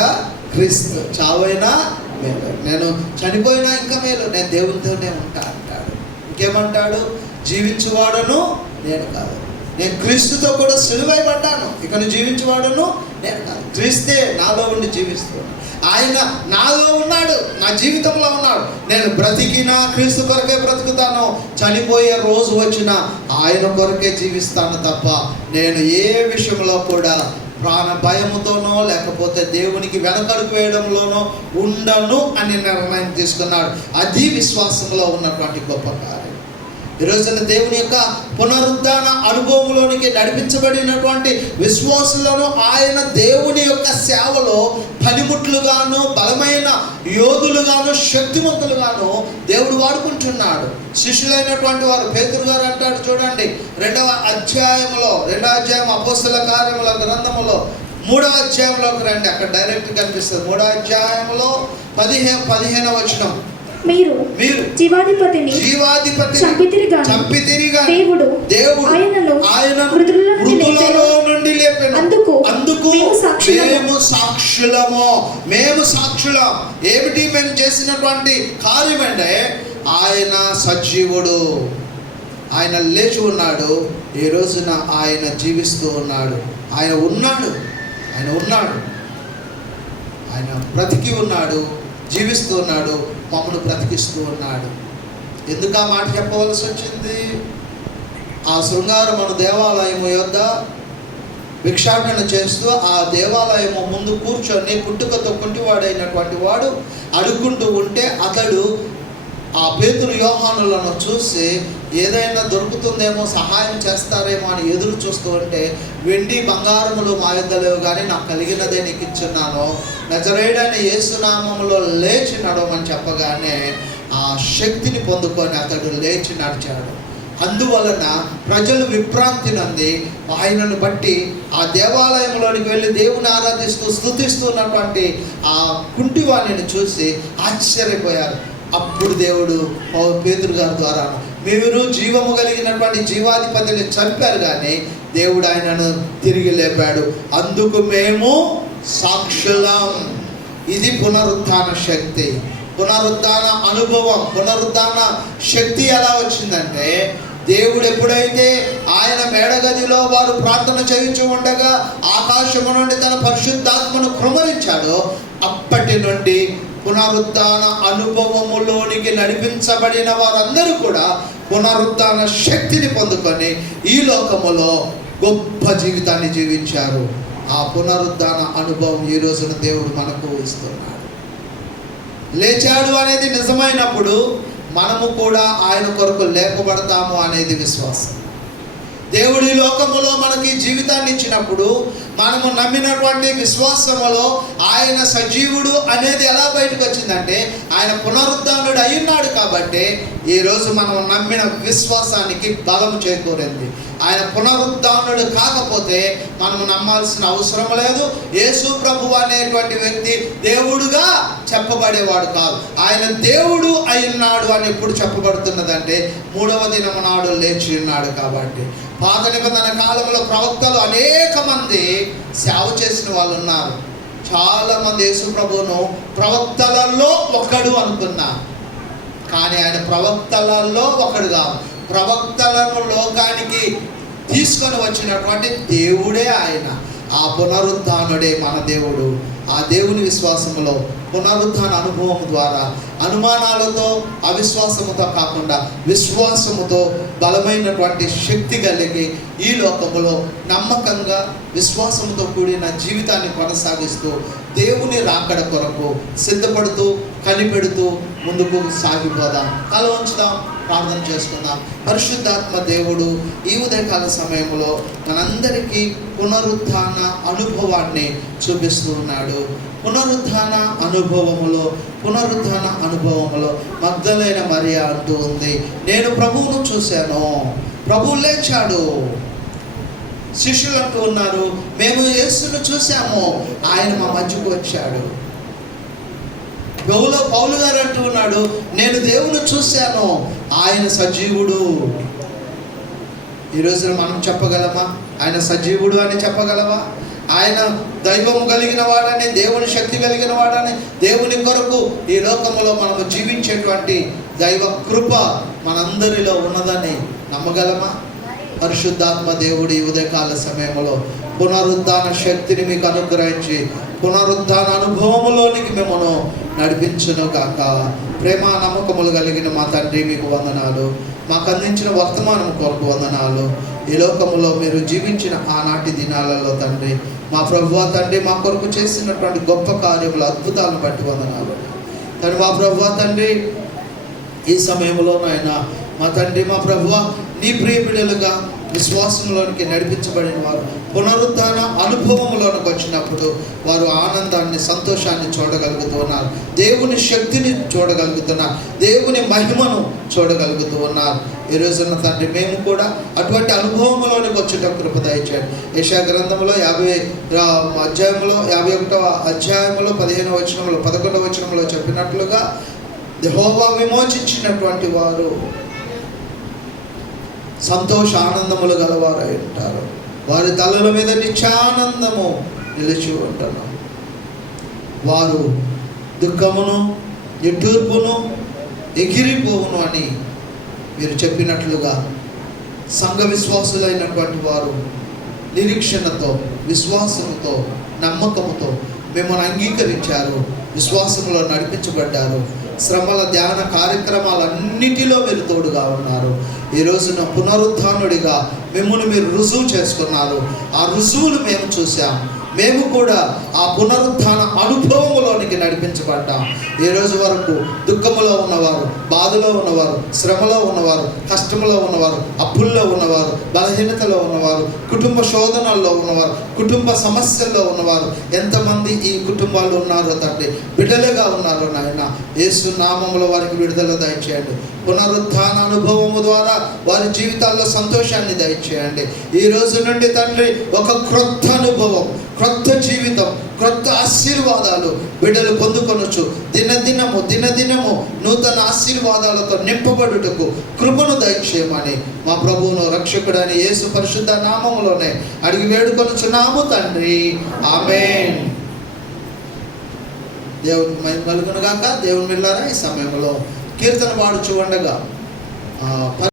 క్రీస్తు, చావైనా మేలు, నేను చనిపోయినా ఇంకా మేలు, నేను దేవునితోనే ఉంటా అంటాడు. ఇంకేమంటాడు? జీవించువాడను నేను కాదు, నేను క్రీస్తుతో కూడా సిలువైపడ్డాను, ఇక జీవించువాడను నేను కాదు, క్రీస్తే నాలో ఉండి జీవిస్తున్నాను. ఆయన నాలో ఉన్నాడు, నా జీవితంలో ఉన్నాడు. నేను బ్రతికినా క్రీస్తు కొరకే బ్రతుకుతాను, చనిపోయే రోజు వచ్చినా ఆయన కొరకే జీవిస్తాను తప్ప నేను ఏ విషయంలో కూడా ప్రాణ భయముతోనో లేకపోతే దేవునికి వెనకడుగు వేయడంలోనో ఉండను అని నిర్ణయం తీసుకున్నాడు. అది విశ్వాసంలో ఉన్నటువంటి గొప్ప కార్యం. ఈరోజున దేవుని యొక్క పునరుద్ధాన అనుభవంలోనికి నడిపించబడినటువంటి విశ్వాసులను ఆయన దేవుని యొక్క సేవలో పనిముట్లుగాను, బలమైన యోధులుగాను, శక్తివంతులుగాను దేవుడు వాడుకుంటున్నాడు. శిష్యులైనటువంటి వారు పేతురు గారు అంటాడు చూడండి, 2వ అధ్యాయం అపోస్తల కార్యముల గ్రంథములో 3వ అధ్యాయంలోకి రండి, అక్కడ డైరెక్ట్ కనిపిస్తుంది. 3వ అధ్యాయంలో 15వ వచనం, మీరు జీవాధిపతిని చంపితిరి గాని దేవుడు ఆయనను మృతులలో నుండి లేపెను. అందుకు మేము సాక్షులము. ఏమిటి మేము చేసినటువంటి కార్యం అంటే, ఆయన సజీవుడు, ఆయన లేచి ఉన్నాడు. ఈ రోజున ఆయన జీవిస్తూ ఉన్నాడు. ఆయన ఉన్నాడు, ఆయన బ్రతికి ఉన్నాడు, జీవిస్తూ ఉన్నాడు, మమ్మల్ని బ్రతికిస్తూ ఉన్నాడు. ఎందుకు ఆ మాట చెప్పవలసి వచ్చింది? ఆ శృంగారమున దేవాలయము యొద్ద భిక్షాటన చేస్తూ ఆ దేవాలయము ముందు కూర్చొని పుట్టుకతో కుంటివాడైనటువంటి వాడు అడుక్కుంటూ ఉంటే, అతడు ఆ పేతురు యోహానులను చూసి ఏదైనా దొరుకుతుందేమో, సహాయం చేస్తారేమో అని ఎదురు చూస్తూ ఉంటే, వెండి బంగారములు మా యొద్ద లేవు కానీ నాకు కలిగినదే నీకు ఇచ్చున్నాను, నజరేయుడైన యేసు నామములో లేచి నడవమని చెప్పగానే ఆ శక్తిని పొందుకొని అతడు లేచి నడిచాడు. అందువలన ప్రజలు విభ్రాంతి నంది ఆయనను బట్టి ఆ దేవాలయంలోనికి వెళ్ళి దేవుని ఆరాధిస్తూ స్తుతిస్తున్నటువంటి ఆ కుంటివాణిని చూసి ఆశ్చర్యపోయారు. అప్పుడు దేవుడు పేతురు గారి ద్వారా, మీరు జీవము కలిగినటువంటి జీవాధిపతిని చంపారు కానీ దేవుడు ఆయనను తిరిగి లేపాడు, అందుకు మేము సాక్షులం. ఇది పునరుత్థాన శక్తి, పునరుద్ధాన అనుభవం. పునరుద్ధాన శక్తి ఎలా వచ్చిందంటే, దేవుడు ఎప్పుడైతే ఆయన మేడగదిలో వారు ప్రార్థన చేయించు ఉండగా ఆకాశము నుండి తన పరిశుద్ధాత్మను కృమరించాడో, అప్పటి నుండి పునరుద్ధాన అనుభవములోనికి నడిపించబడిన వారందరూ కూడా పునరుద్ధాన శక్తిని పొందుకొని ఈ లోకములో గొప్ప జీవితాన్ని జీవించారు. ఆ పునరుద్ధాన అనుభవం ఈ రోజున దేవుడు మనకు ఇస్తున్నాడు. లేచాడు అనేది నిజమైనప్పుడు మనము కూడా ఆయన కొరకు లేపబడతాము అనేది విశ్వాసం. దేవుడి లోకములో మనకి జీవితాన్ని ఇచ్చినప్పుడు మనము నమ్మినటువంటి విశ్వాసములో ఆయన సజీవుడు అనేది ఎలా బయటకు వచ్చిందంటే, ఆయన పునరుద్ధానుడు అయ్యున్నాడు కాబట్టి ఈరోజు మనం నమ్మిన విశ్వాసానికి బలం చేకూరింది. ఆయన పునరుద్ధానుడు కాకపోతే మనము నమ్మాల్సిన అవసరం లేదు. యేసు ప్రభువు అనేటువంటి వ్యక్తి దేవుడుగా చెప్పబడేవాడు కాదు. ఆయన దేవుడు అయ్యున్నాడు అని ఎప్పుడు చెప్పబడుతున్నదంటే, 3వ దినము నాడు లేచి ఉన్నాడు కాబట్టి. పాత నిబంధన కాలంలో ప్రవక్తలు అనేక మంది సేవ చేసిన వాళ్ళు ఉన్నారు. చాలామంది యేసు ప్రభువును ప్రవక్తలలో ఒకడు అనుకున్నారు, కానీ ఆయన ప్రవక్తలలో ఒకడు కాదు. ప్రవక్తలను లోకానికి తీసుకొని వచ్చినటువంటి దేవుడే ఆయన. ఆ పునరుద్ధానుడే మన దేవుడు. ఆ దేవుని విశ్వాసములో పునరుద్ధాన అనుభవం ద్వారా అనుమానాలతో అవిశ్వాసముతో కాకుండా విశ్వాసముతో బలమైనటువంటి శక్తి కలిగి ఈ లోకములో నమ్మకంగా విశ్వాసముతో కూడిన జీవితాన్ని కొనసాగిస్తూ దేవుని రాకడ కొరకు సిద్ధపడుతూ కనిపెడుతూ ముందుకు సాగిపోదాం. తల ఉంచుదాం, ప్రార్థన చేసుకుందాం. పరిశుద్ధాత్మ దేవుడు ఈ ఉదయకాల సమయంలో మనందరికీ పునరుద్ధాన అనుభవాన్ని చూపిస్తూ ఉన్నాడు. పునరుద్ధాన అనుభవములో మగ్దలైన మరియ అంటూ ఉంది, నేను ప్రభువును చూశాను, ప్రభువు లేచాడు. శిష్యులు అంటూ ఉన్నారు, మేము యేసును చూశాము, ఆయన మా మధ్యకు వచ్చాడు. పౌలు గారు అంటూ ఉన్నాడు, నేను దేవుని చూశాను, ఆయన సజీవుడు. ఈ రోజున మనం చెప్పగలమా ఆయన సజీవుడు అని చెప్పగలమా? ఆయన దైవము కలిగిన వాడని, దేవుని శక్తి కలిగిన వాడని, దేవుని కొరకు ఈ లోకంలో మనము జీవించేటువంటి దైవ కృప మనందరిలో ఉన్నదని నమ్మగలమా? పరిశుద్ధాత్మ దేవుడు ఈ ఉదయకాల సమయంలో పునరుద్ధాన శక్తిని మీకు అనుగ్రహించి పునరుద్ధాన అనుభవములోనికి మిమ్మల్ని నడిపించును గాక. ప్రేమ నమ్మకములు కలిగిన మా తండ్రి, మీకు వందనాలు. మాకు అందించిన వర్తమానం కొరకు వందనాలు. ఈ లోకములో మీరు జీవించిన ఆనాటి దినాలలో తండ్రి, మా ప్రభువా తండ్రి, మా కొరకు చేసినటువంటి గొప్ప కార్యములు, అద్భుతాలను బట్టి వందనాలు తండ్రి. మా ప్రభువా తండ్రి, ఈ సమయంలో నాయన మా తండ్రి, మా ప్రభువా నీ ప్రియ బిడ్డలుగా విశ్వాసంలోనికి నడిపించబడిన వారు పునరుద్ధాన అనుభవంలోనికి వచ్చినప్పుడు వారు ఆనందాన్ని, సంతోషాన్ని చూడగలుగుతున్నారు, దేవుని శక్తిని చూడగలుగుతున్నారు, దేవుని మహిమను చూడగలుగుతూ ఉన్నారు. ఈ రోజున తండ్రి మేము కూడా అటువంటి అనుభవంలోనికి వచ్చేట కృప దయచేయండి. యెషయా గ్రంథంలో 51వ అధ్యాయంలో 15వ వచనంలో 11వ వచనంలో చెప్పినట్లుగా యెహోవా విమోచించినటువంటి వారు సంతోష ఆనందములు గలవారై ఉంటారు. వారి తలల మీద నిత్యానందము నిలిచి ఉంటారు. వారు దుఃఖమును నిట్టూర్పును ఎగిరిపోవును అని మీరు చెప్పినట్లుగా సంఘ విశ్వాసులైనటువంటి వారు నిరీక్షణతో, విశ్వాసంతో, నమ్మకముతో మిమ్మల్ని అంగీకరించారు, విశ్వాసంలో నడిపించబడ్డారు. శ్రమల ధ్యాన కార్యక్రమాలన్నిటిలో మీరు తోడుగా ఉన్నారు. ఈ రోజున పునరుత్థానుడిగా మిమ్మల్ని మీరు రుజువు చేసుకున్నారు. ఆ రుజువులు మేము చూసాం. మేము కూడా ఆ పునరుత్థాన అనుభవంలోనికి నడిపించబడ్డాం. ఈ రోజు వరకు దుఃఖములో ఉన్నవారు, బాధలో ఉన్నవారు, శ్రమలో ఉన్నవారు, కష్టంలో ఉన్నవారు, అప్పుల్లో ఉన్నవారు, బలహీనతలో ఉన్నవారు, కుటుంబ శోధనల్లో ఉన్నవారు, కుటుంబ సమస్యల్లో ఉన్నవారు ఎంతమంది ఈ కుటుంబాలు ఉన్నారో తండ్రి, బిడ్డలుగా ఉన్నారో నాయన, యేసు నామములో వారికి విడుదల దయచేయండి. పునరుత్థాన అనుభవము ద్వారా వారి జీవితాల్లో సంతోషాన్ని దయచేయండి. ఈ రోజు నుండి తండ్రి ఒక క్రొత్త అనుభవం, క్రొత్త జీవితం, క్రొత్త ఆశీర్వాదాలు బిడ్డలు పొందుకొనొచ్చు. దినదినము నూతన ఆశీర్వాదాలతో నింపబడుటకు కృపను దయచేయమని మా ప్రభువును రక్షకుడైన యేసు పరిశుద్ధ నామములోనే అడిగి వేడుకొనుచున్నాము తండ్రి. ఆమేన్. దేవునికి మహిమ కలుగును గాక. దేవుని బిడ్డలారా, ఈ సమయంలో కీర్తన పాడుచు ఉండగా